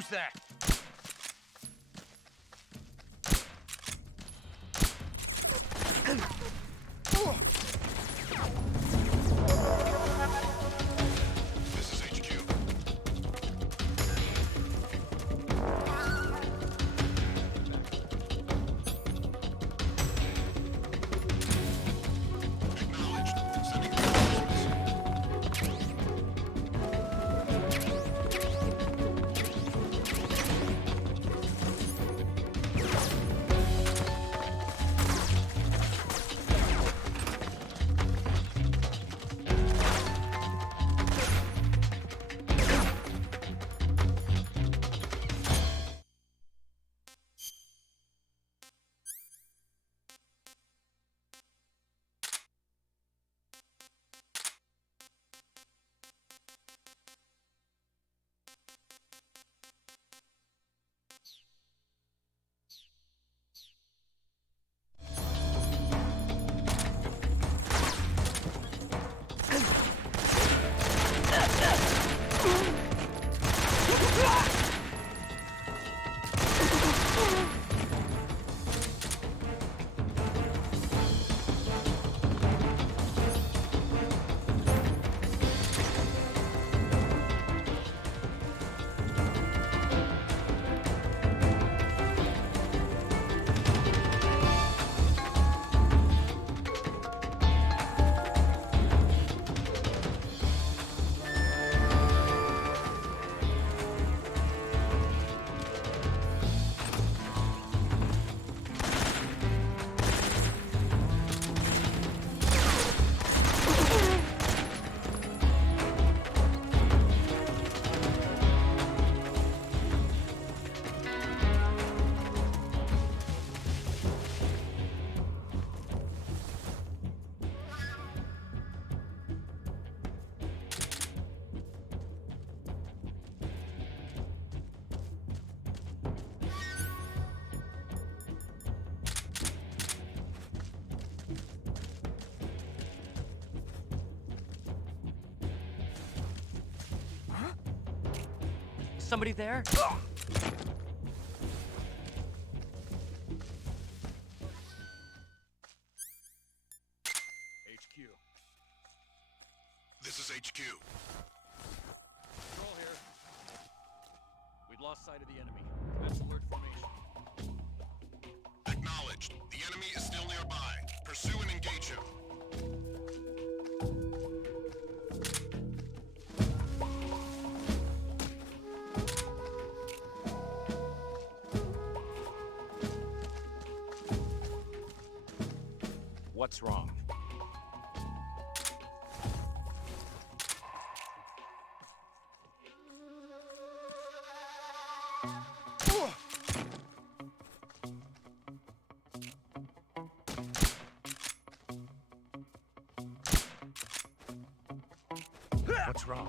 Who's that? This is HQ. Acknowledged. Sending reinforcements. Somebody there? HQ. This is HQ. Control here. We've lost sight of the enemy. Commence alert formation. Acknowledged. The enemy is still nearby. Pursue and engage him. What's wrong? What's wrong?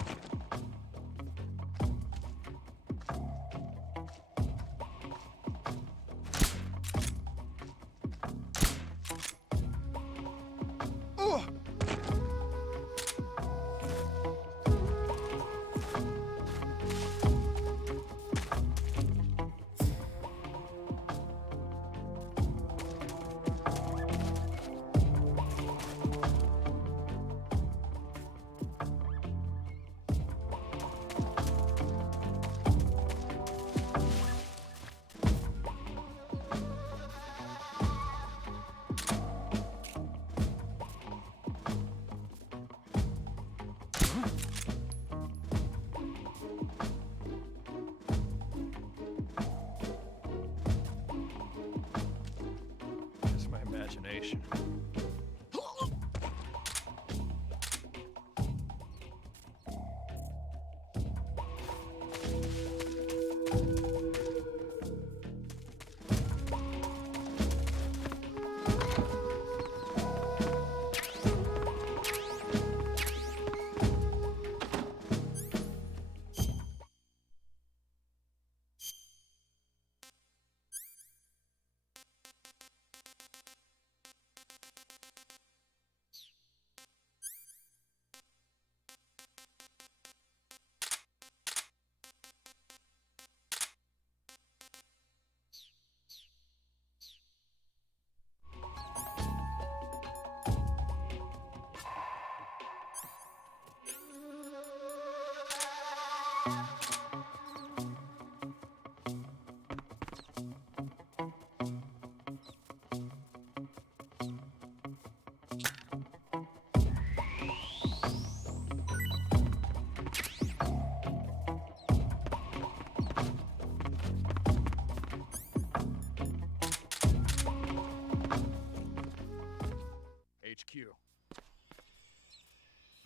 HQ.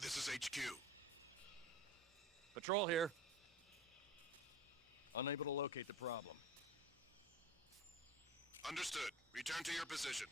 This is HQ. Patrol here. Unable to locate the problem. Understood. Return to your position.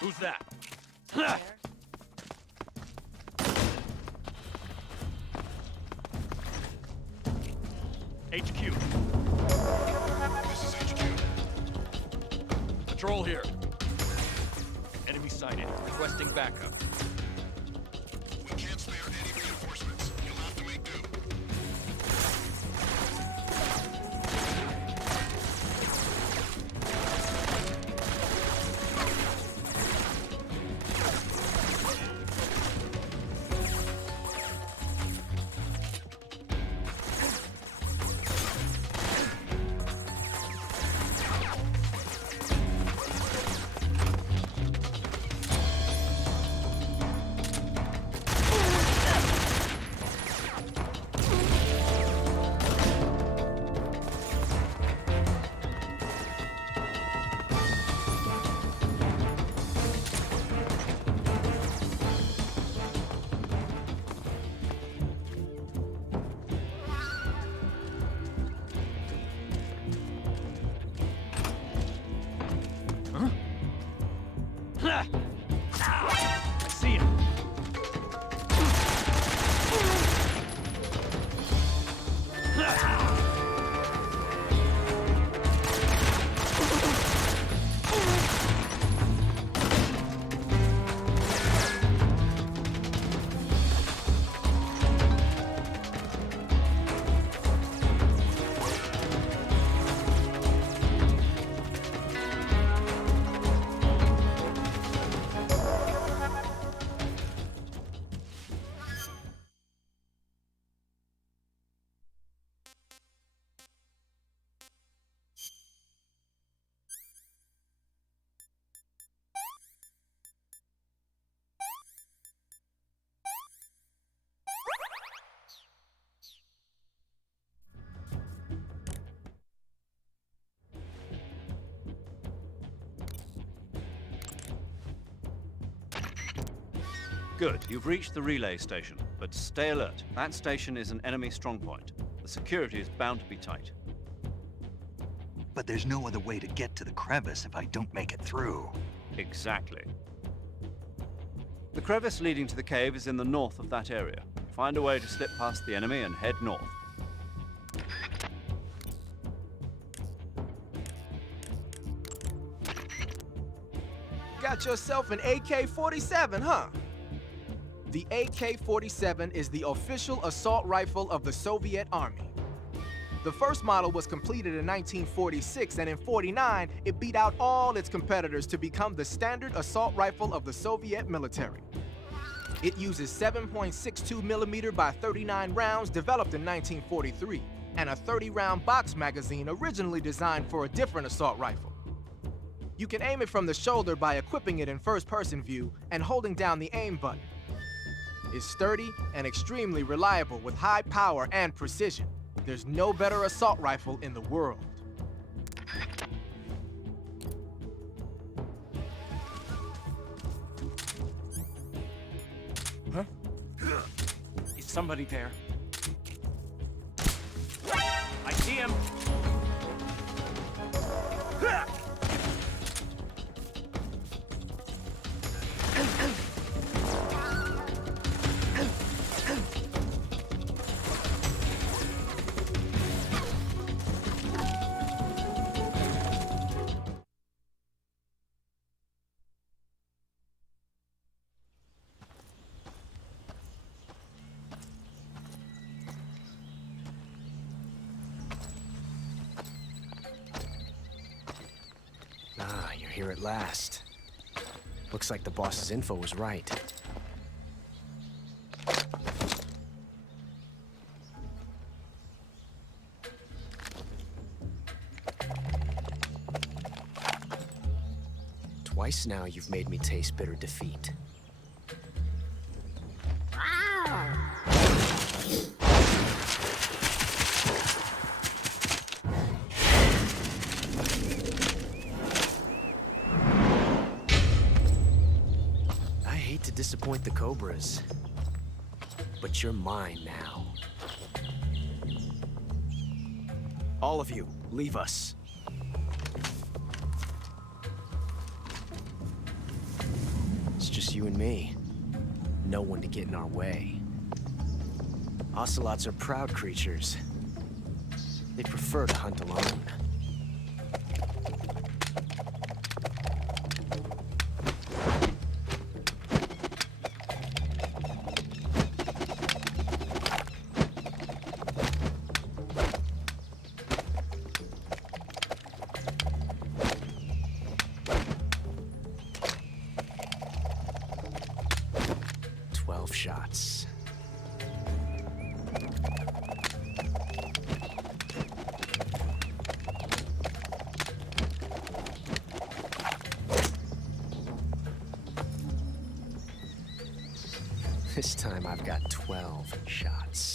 Who's that? HQ. This is HQ. Patrol here. Enemy sighted. Requesting backup. We can't spare any reinforcements. You'll have to make do. I see him. Good, you've reached the relay station, but stay alert. That station is an enemy strongpoint. The security is bound to be tight. But there's no other way to get to the crevice if I don't make it through. Exactly. The crevice leading to the cave is in the north of that area. Find a way to slip past the enemy and head north. got yourself an AK-47, huh? The AK-47 is the official assault rifle of the Soviet Army. The first model was completed in 1946, and in '49, it beat out all its competitors to become the standard assault rifle of the Soviet military. It uses 7.62mm by 39 rounds developed in 1943, and a 30-round box magazine originally designed for a different assault rifle. You can aim it from the shoulder by equipping it in first-person view and holding down the aim button. It's sturdy and extremely reliable with high power and precision. There's no better assault rifle in the world. Huh? Is somebody there? I see him! Ah, you're here at last. Looks like the boss's info was right. Twice now you've made me taste bitter defeat. Disappoint the Cobras, but you're mine now. All of you, leave us. It's just you and me. No one to get in our way. Ocelots are proud creatures. They prefer to hunt alone. Shots. This time I've got 12 shots.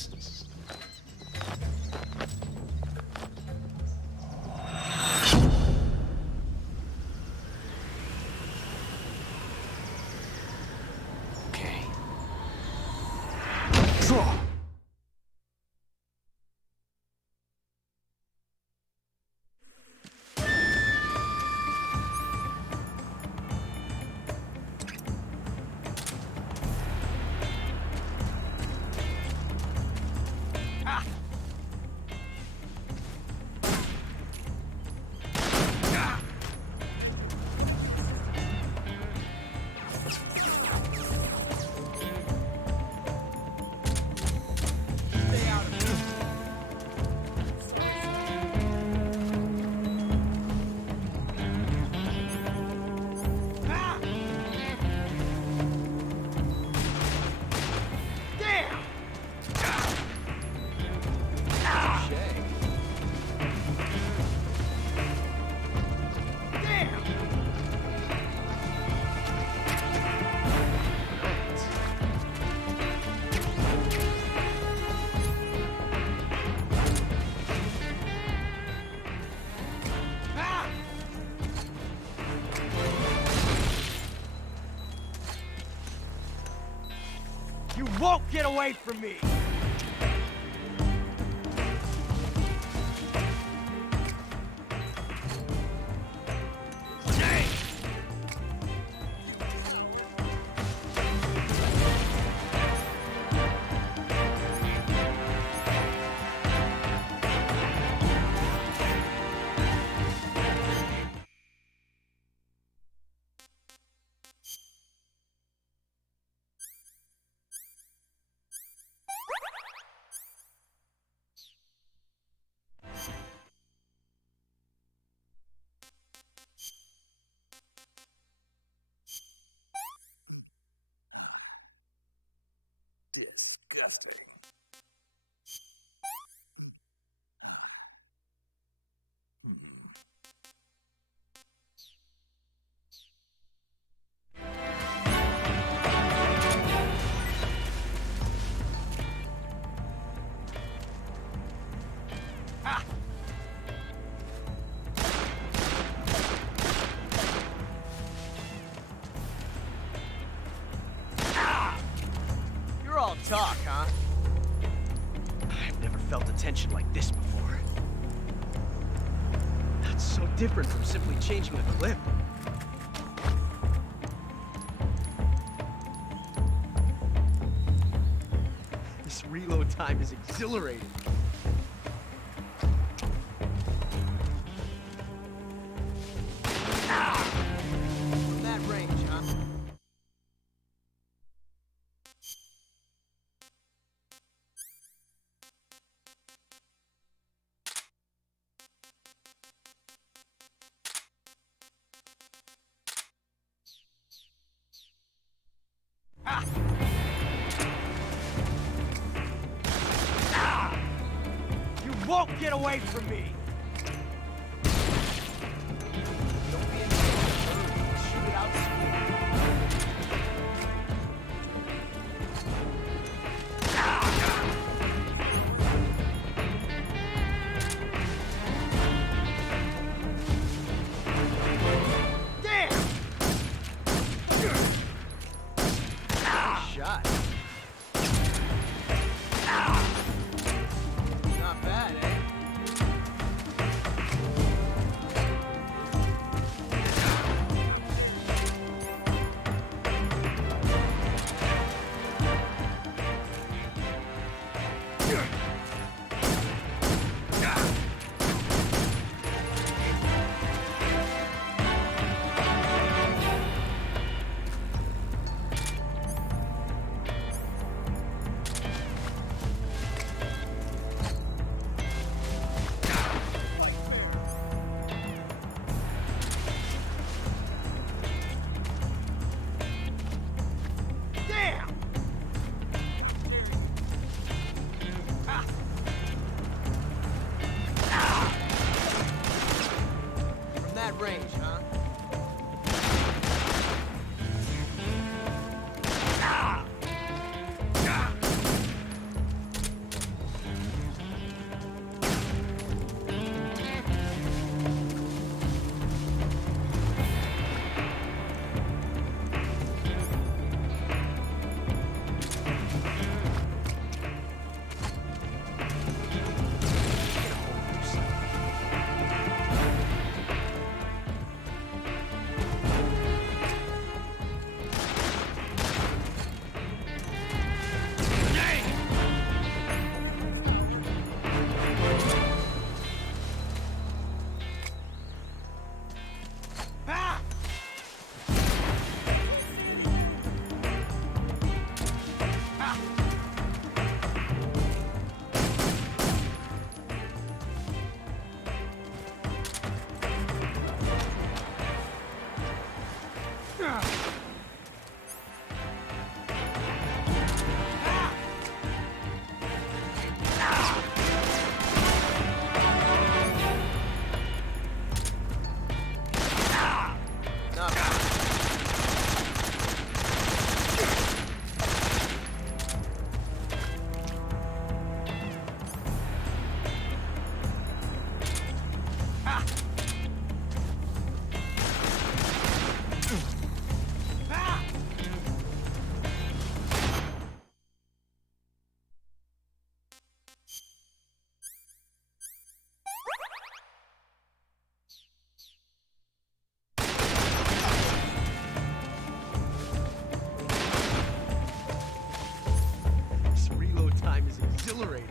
You won't get away from me! disgusting. You're all talk, huh? I've never felt a tension like this before. That's so different from simply changing a clip. This reload time is exhilarating. From that range, huh? You won't get away from me! Don't be in shoot it out. Damn! Nice shot. Not bad, eh? Damn! From that range, huh? This reload time is exhilarating.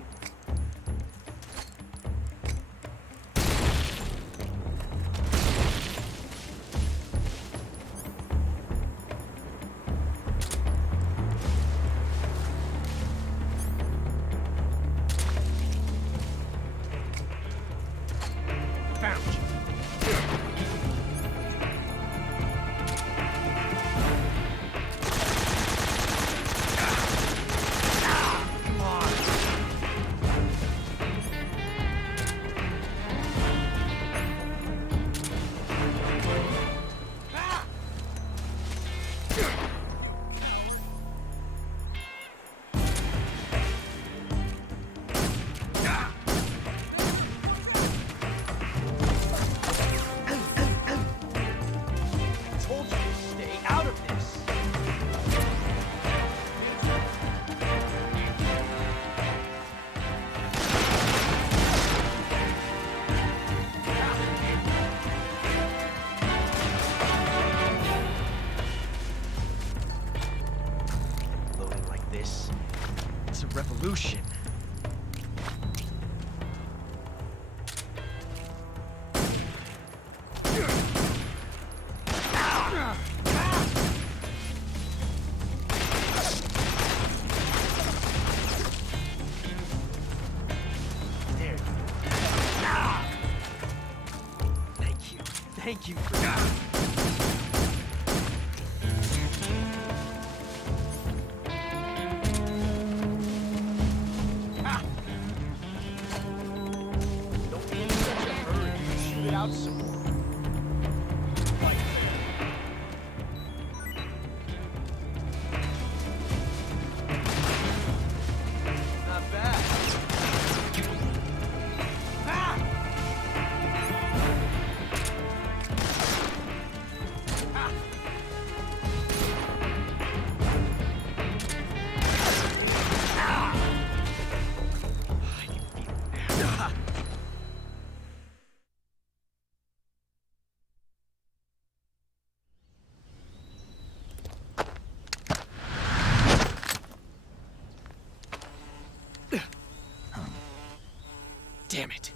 Pollution. There. Thank you. Thank you. Don't be in such a hurry. Shoot it out some more. Like not bad. Ah! Ah! Ah! Damn it.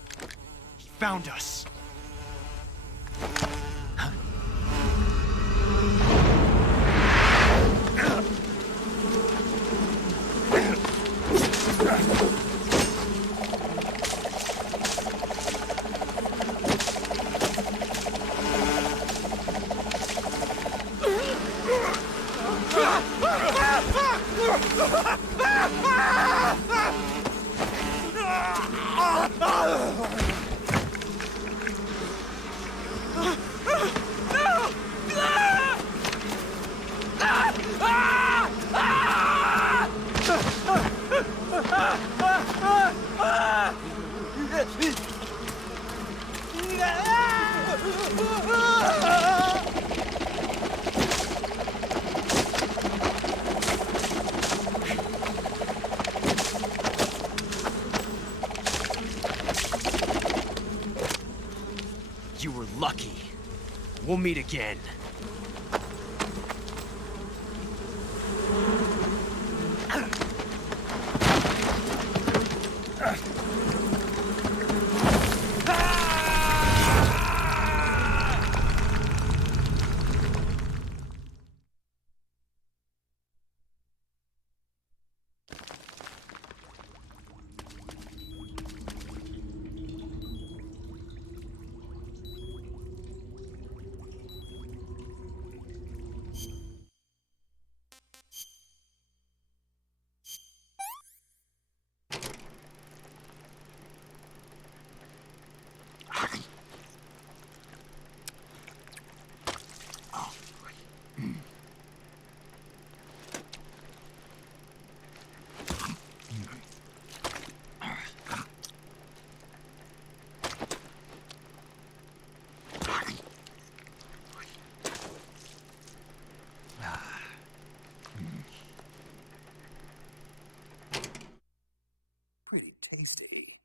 He found us. You were lucky. We'll meet again. Pretty tasty.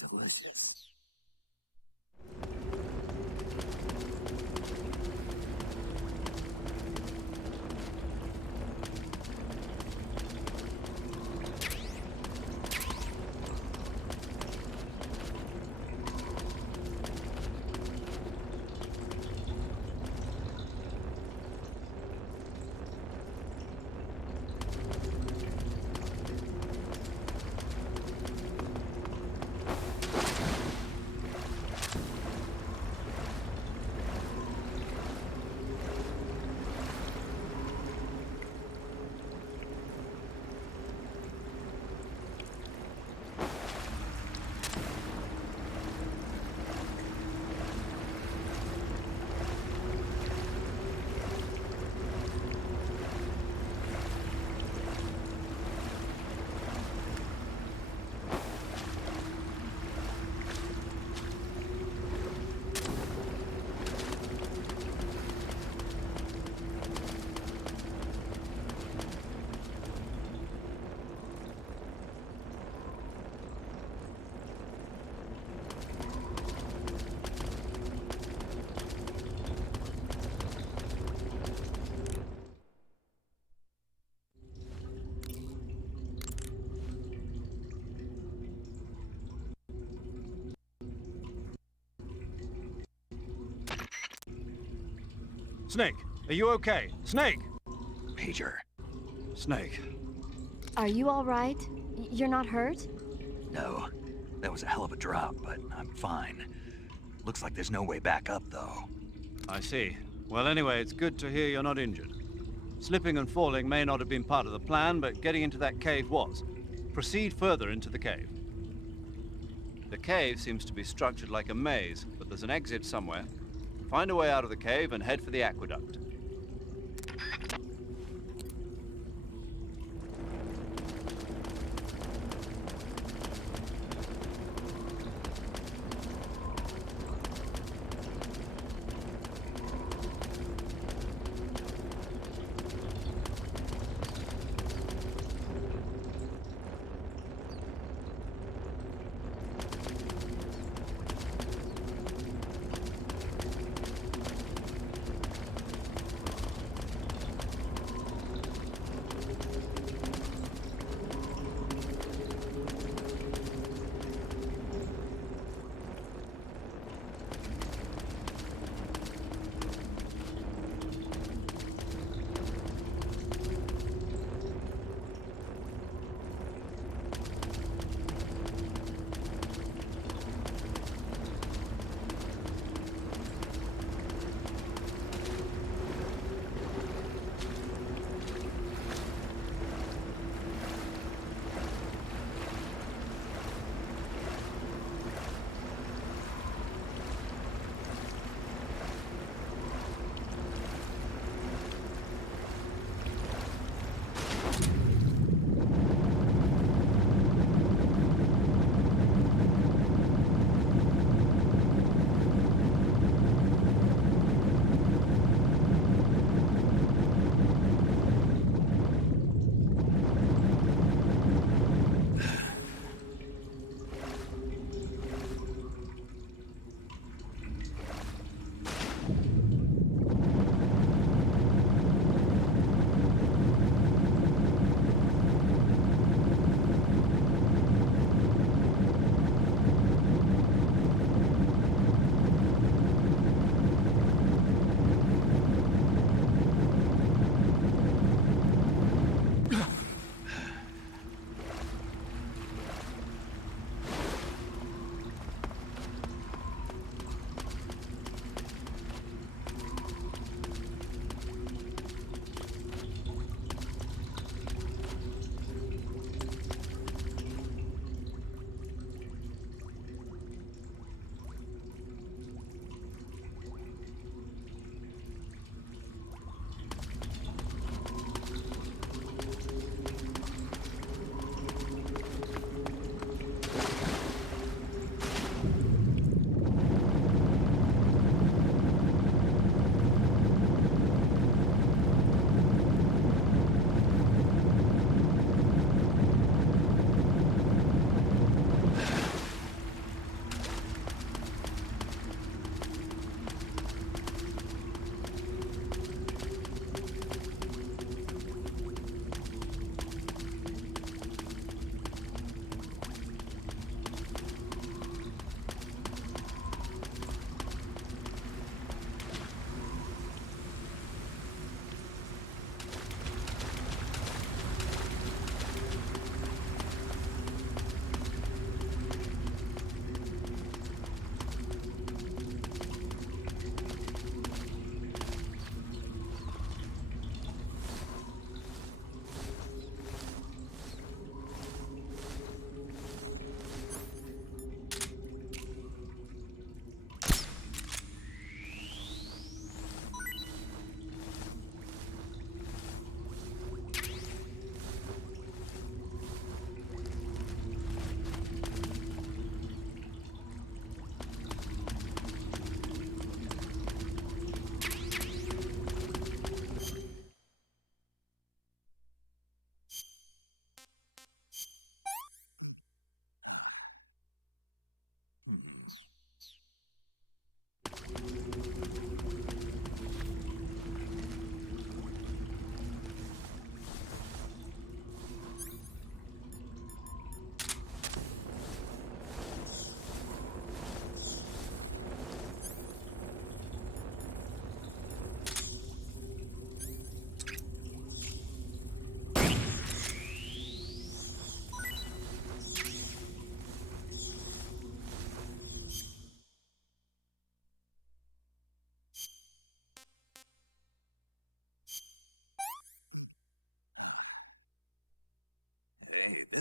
delicious. Snake, are you okay? Snake! Major. Snake. Are you all right? You're not hurt? No. That was a hell of a drop, but I'm fine. Looks like there's no way back up, though. I see. Well, anyway, it's good to hear you're not injured. Slipping and falling may not have been part of the plan, but getting into that cave was. Proceed further into the cave. The cave seems to be structured like a maze, but there's an exit somewhere. Find a way out of the cave and head for the aqueduct.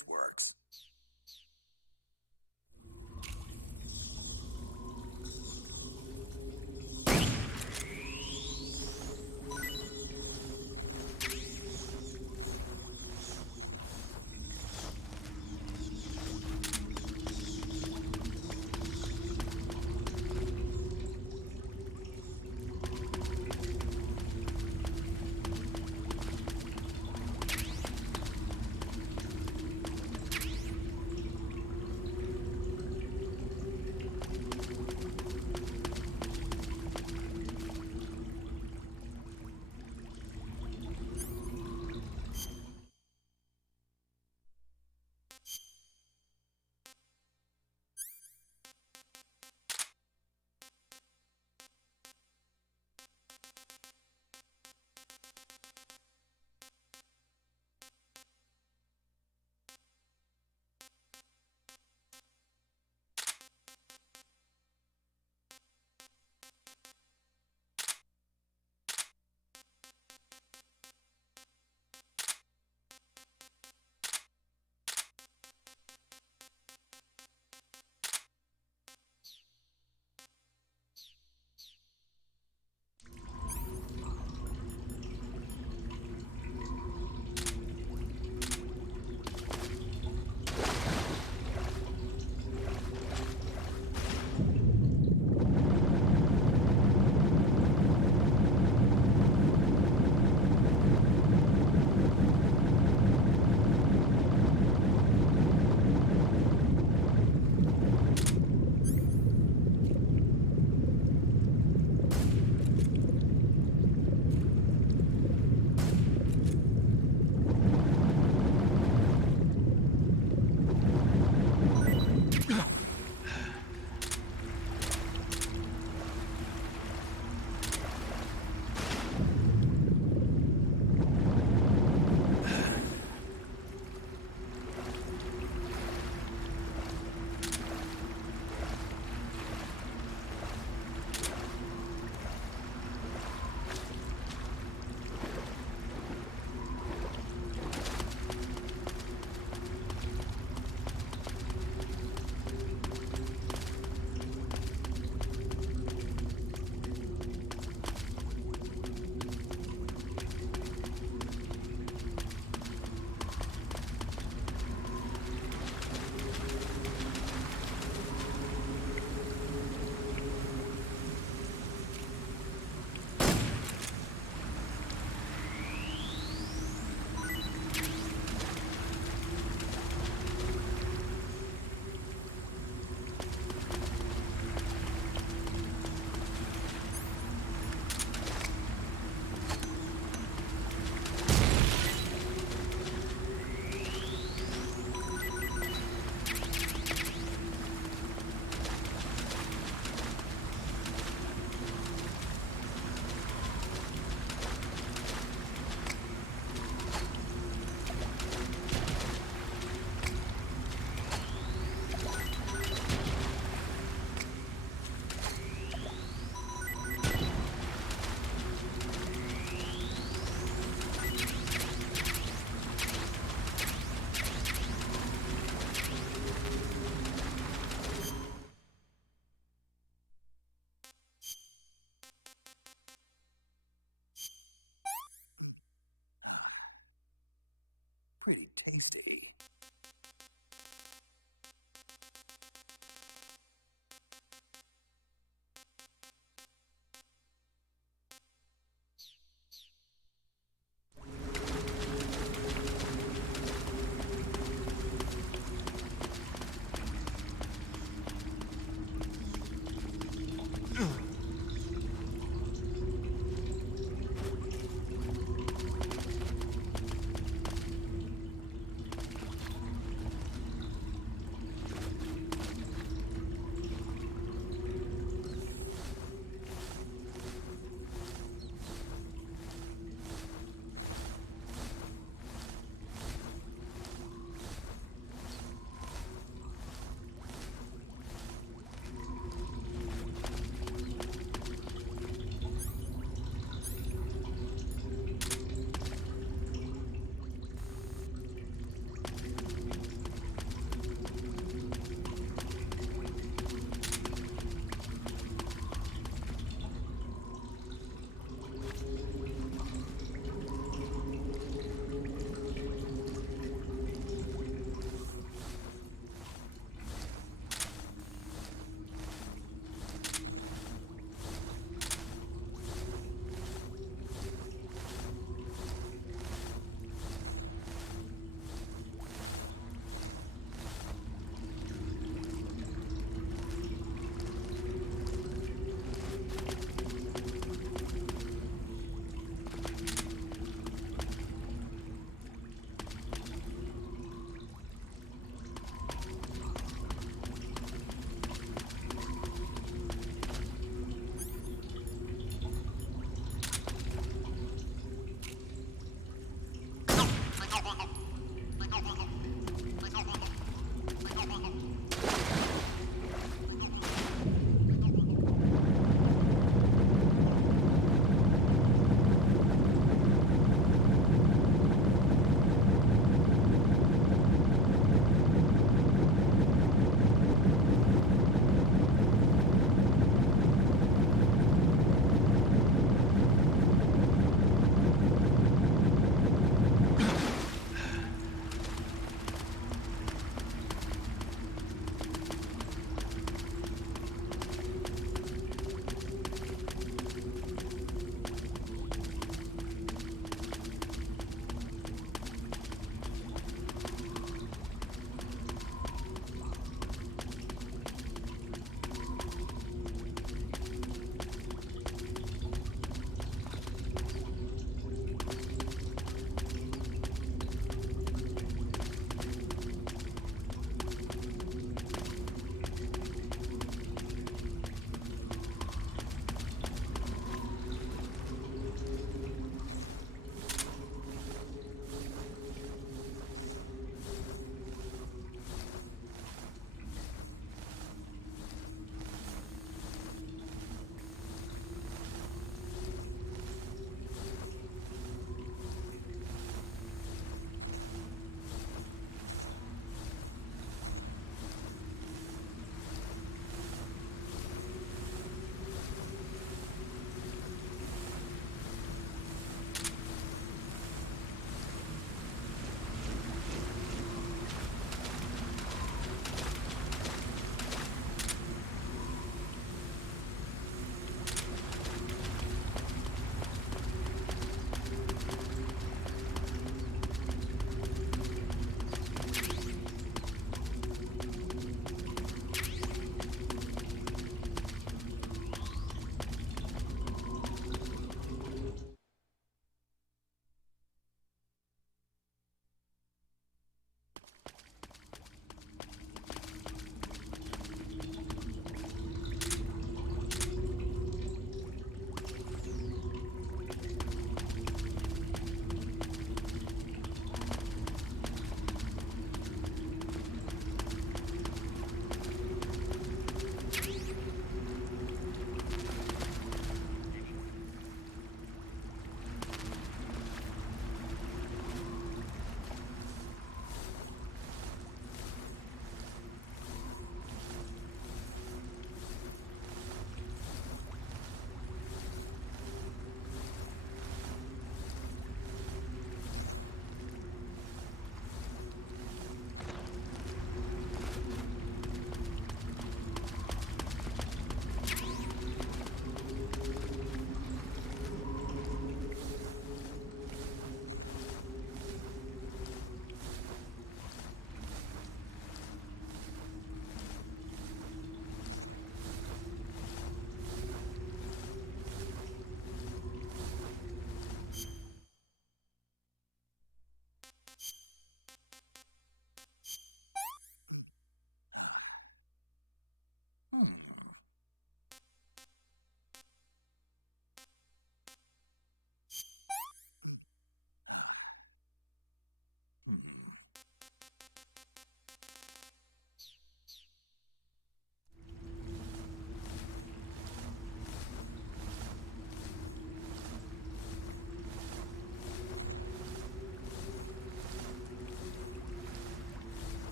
this works. Pretty tasty.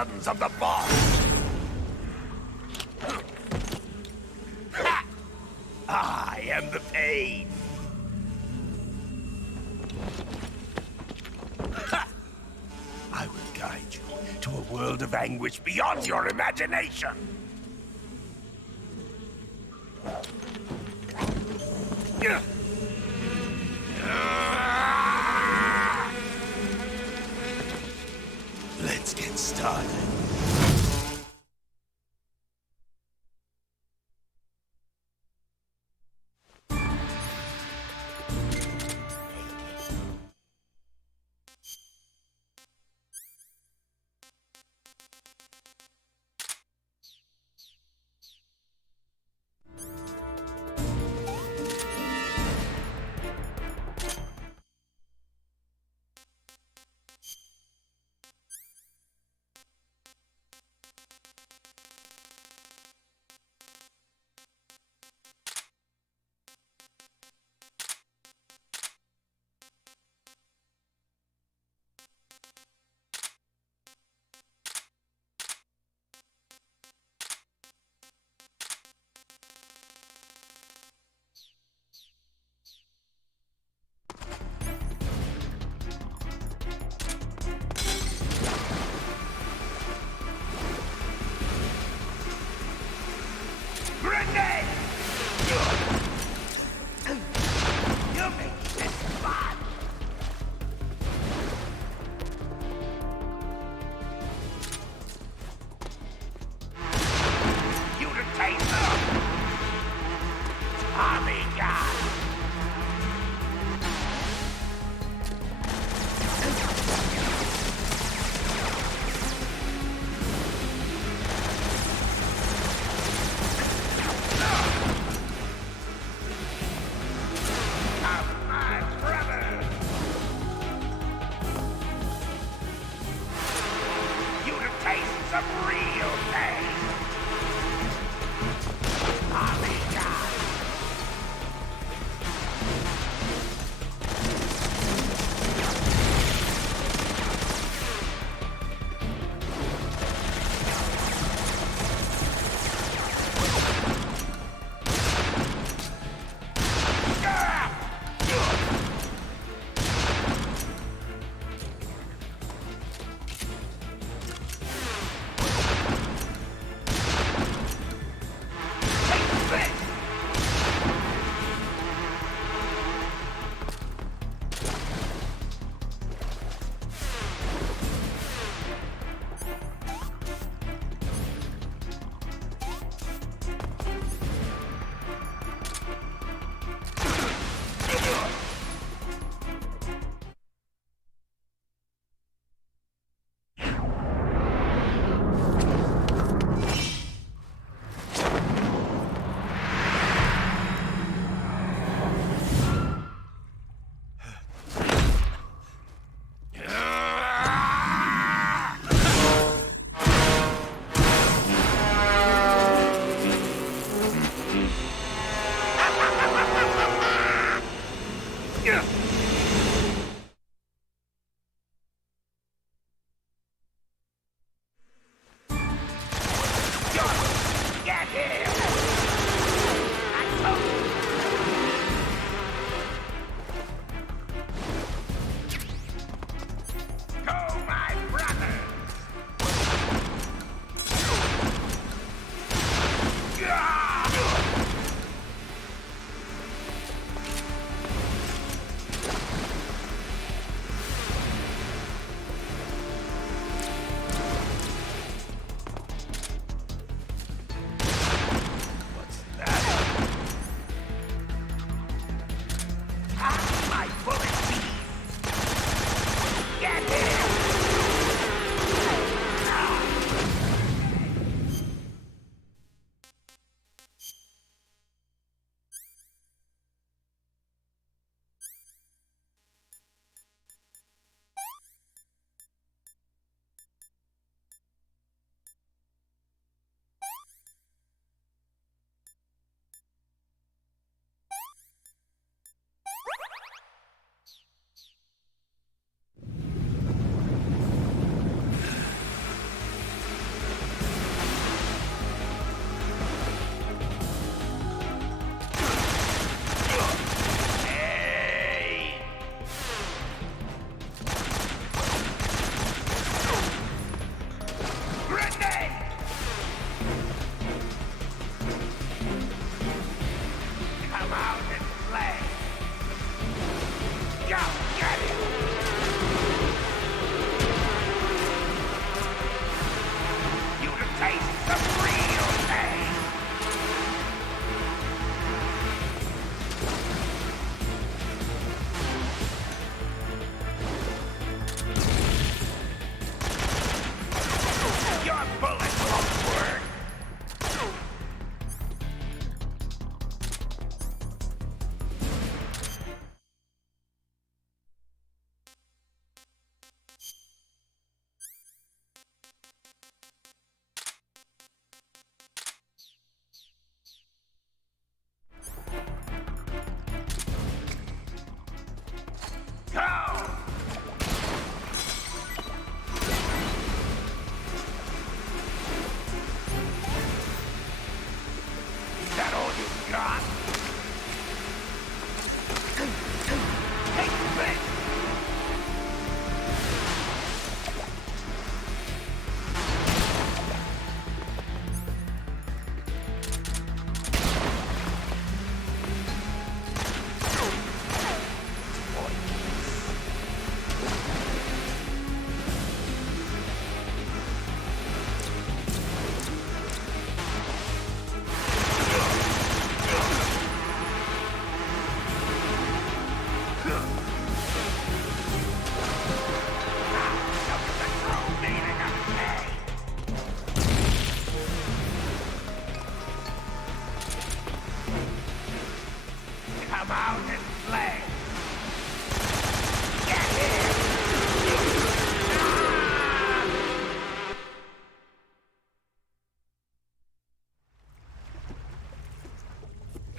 sons of the boss! Ha! I am the pain! Ha! I will guide you to a world of anguish beyond your imagination! Let's get started. Grenade! You make this fun! You the taser! Tommy gun!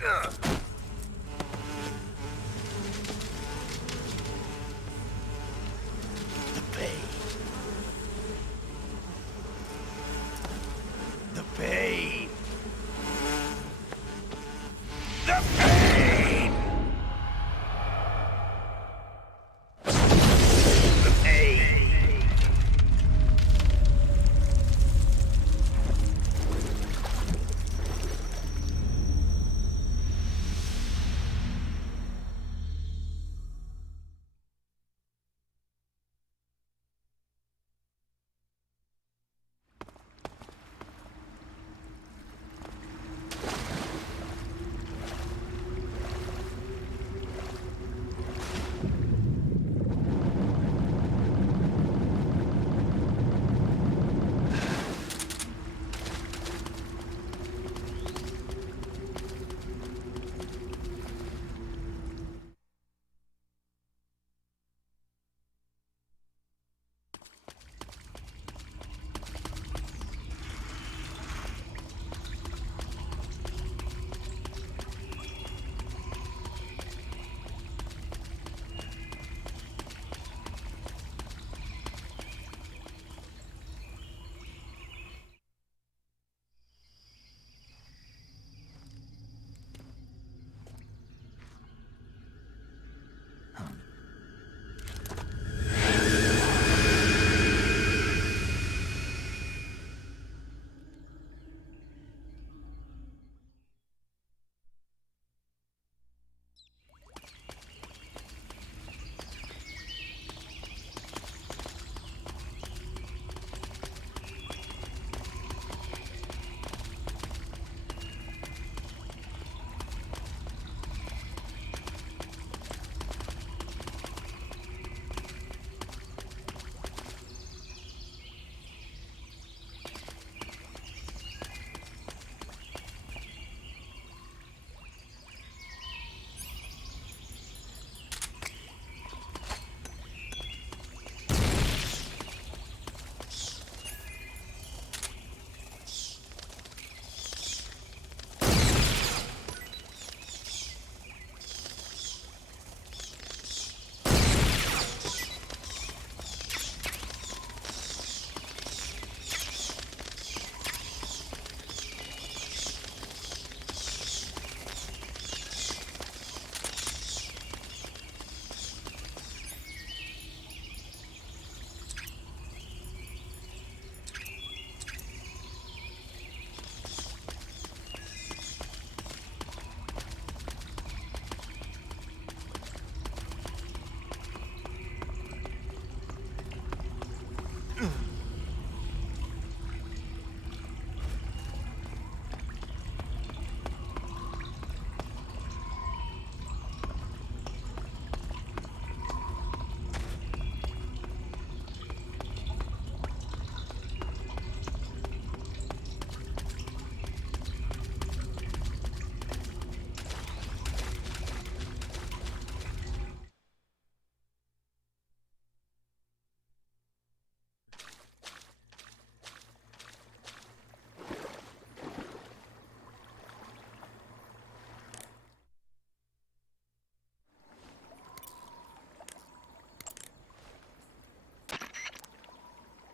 The pain. The pain. The pain. The pain.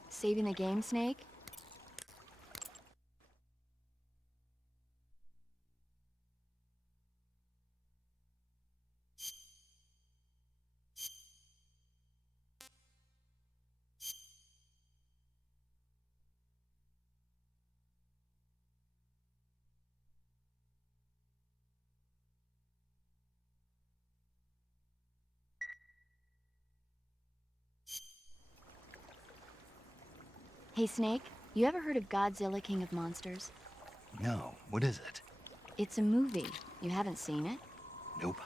Saving the game, Snake? Hey, Snake, you ever heard of Godzilla, King of Monsters? No, what is it? It's a movie. You haven't seen it? Nope.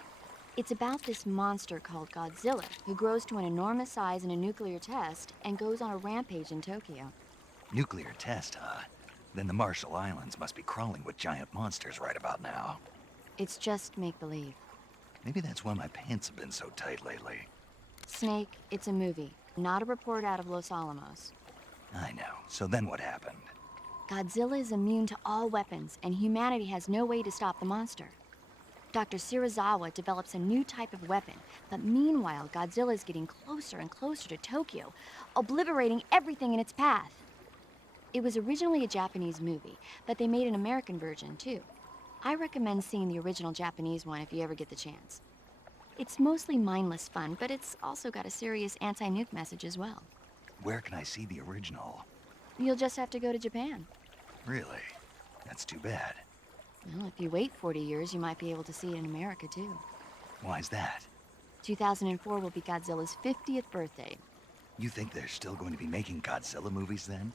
It's about this monster called Godzilla, who grows to an enormous size in a nuclear test and goes on a rampage in Tokyo. Nuclear test, huh? Then the Marshall Islands must be crawling with giant monsters right about now. It's just make-believe. Maybe that's why my pants have been so tight lately. Snake, it's a movie, not a report out of Los Alamos. I know. So then what happened? Godzilla is immune to all weapons, and humanity has no way to stop the monster. Dr. Shirazawa develops a new type of weapon, but meanwhile, Godzilla's getting closer and closer to Tokyo, obliterating everything in its path. It was originally a Japanese movie, but they made an American version, too. I recommend seeing the original Japanese one if you ever get the chance. It's mostly mindless fun, but it's also got a serious anti-nuke message as well. Where can I see the original? You'll just have to go to Japan. Really? That's too bad. Well, if you wait 40 years, you might be able to see it in America, too. Why's that? 2004 will be Godzilla's 50th birthday. You think they're still going to be making Godzilla movies then?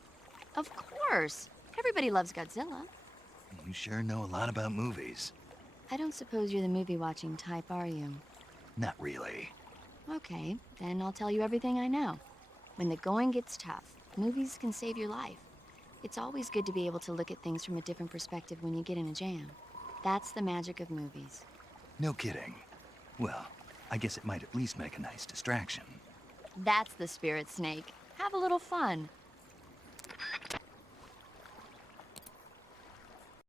Of course! Everybody loves Godzilla. You sure know a lot about movies. I don't suppose you're the movie-watching type, are you? Not really. Okay, then I'll tell you everything I know. When the going gets tough, movies can save your life. It's always good to be able to look at things from a different perspective when you get in a jam. That's the magic of movies. No kidding. Well, I guess it might at least make a nice distraction. That's the spirit, Snake. Have a little fun.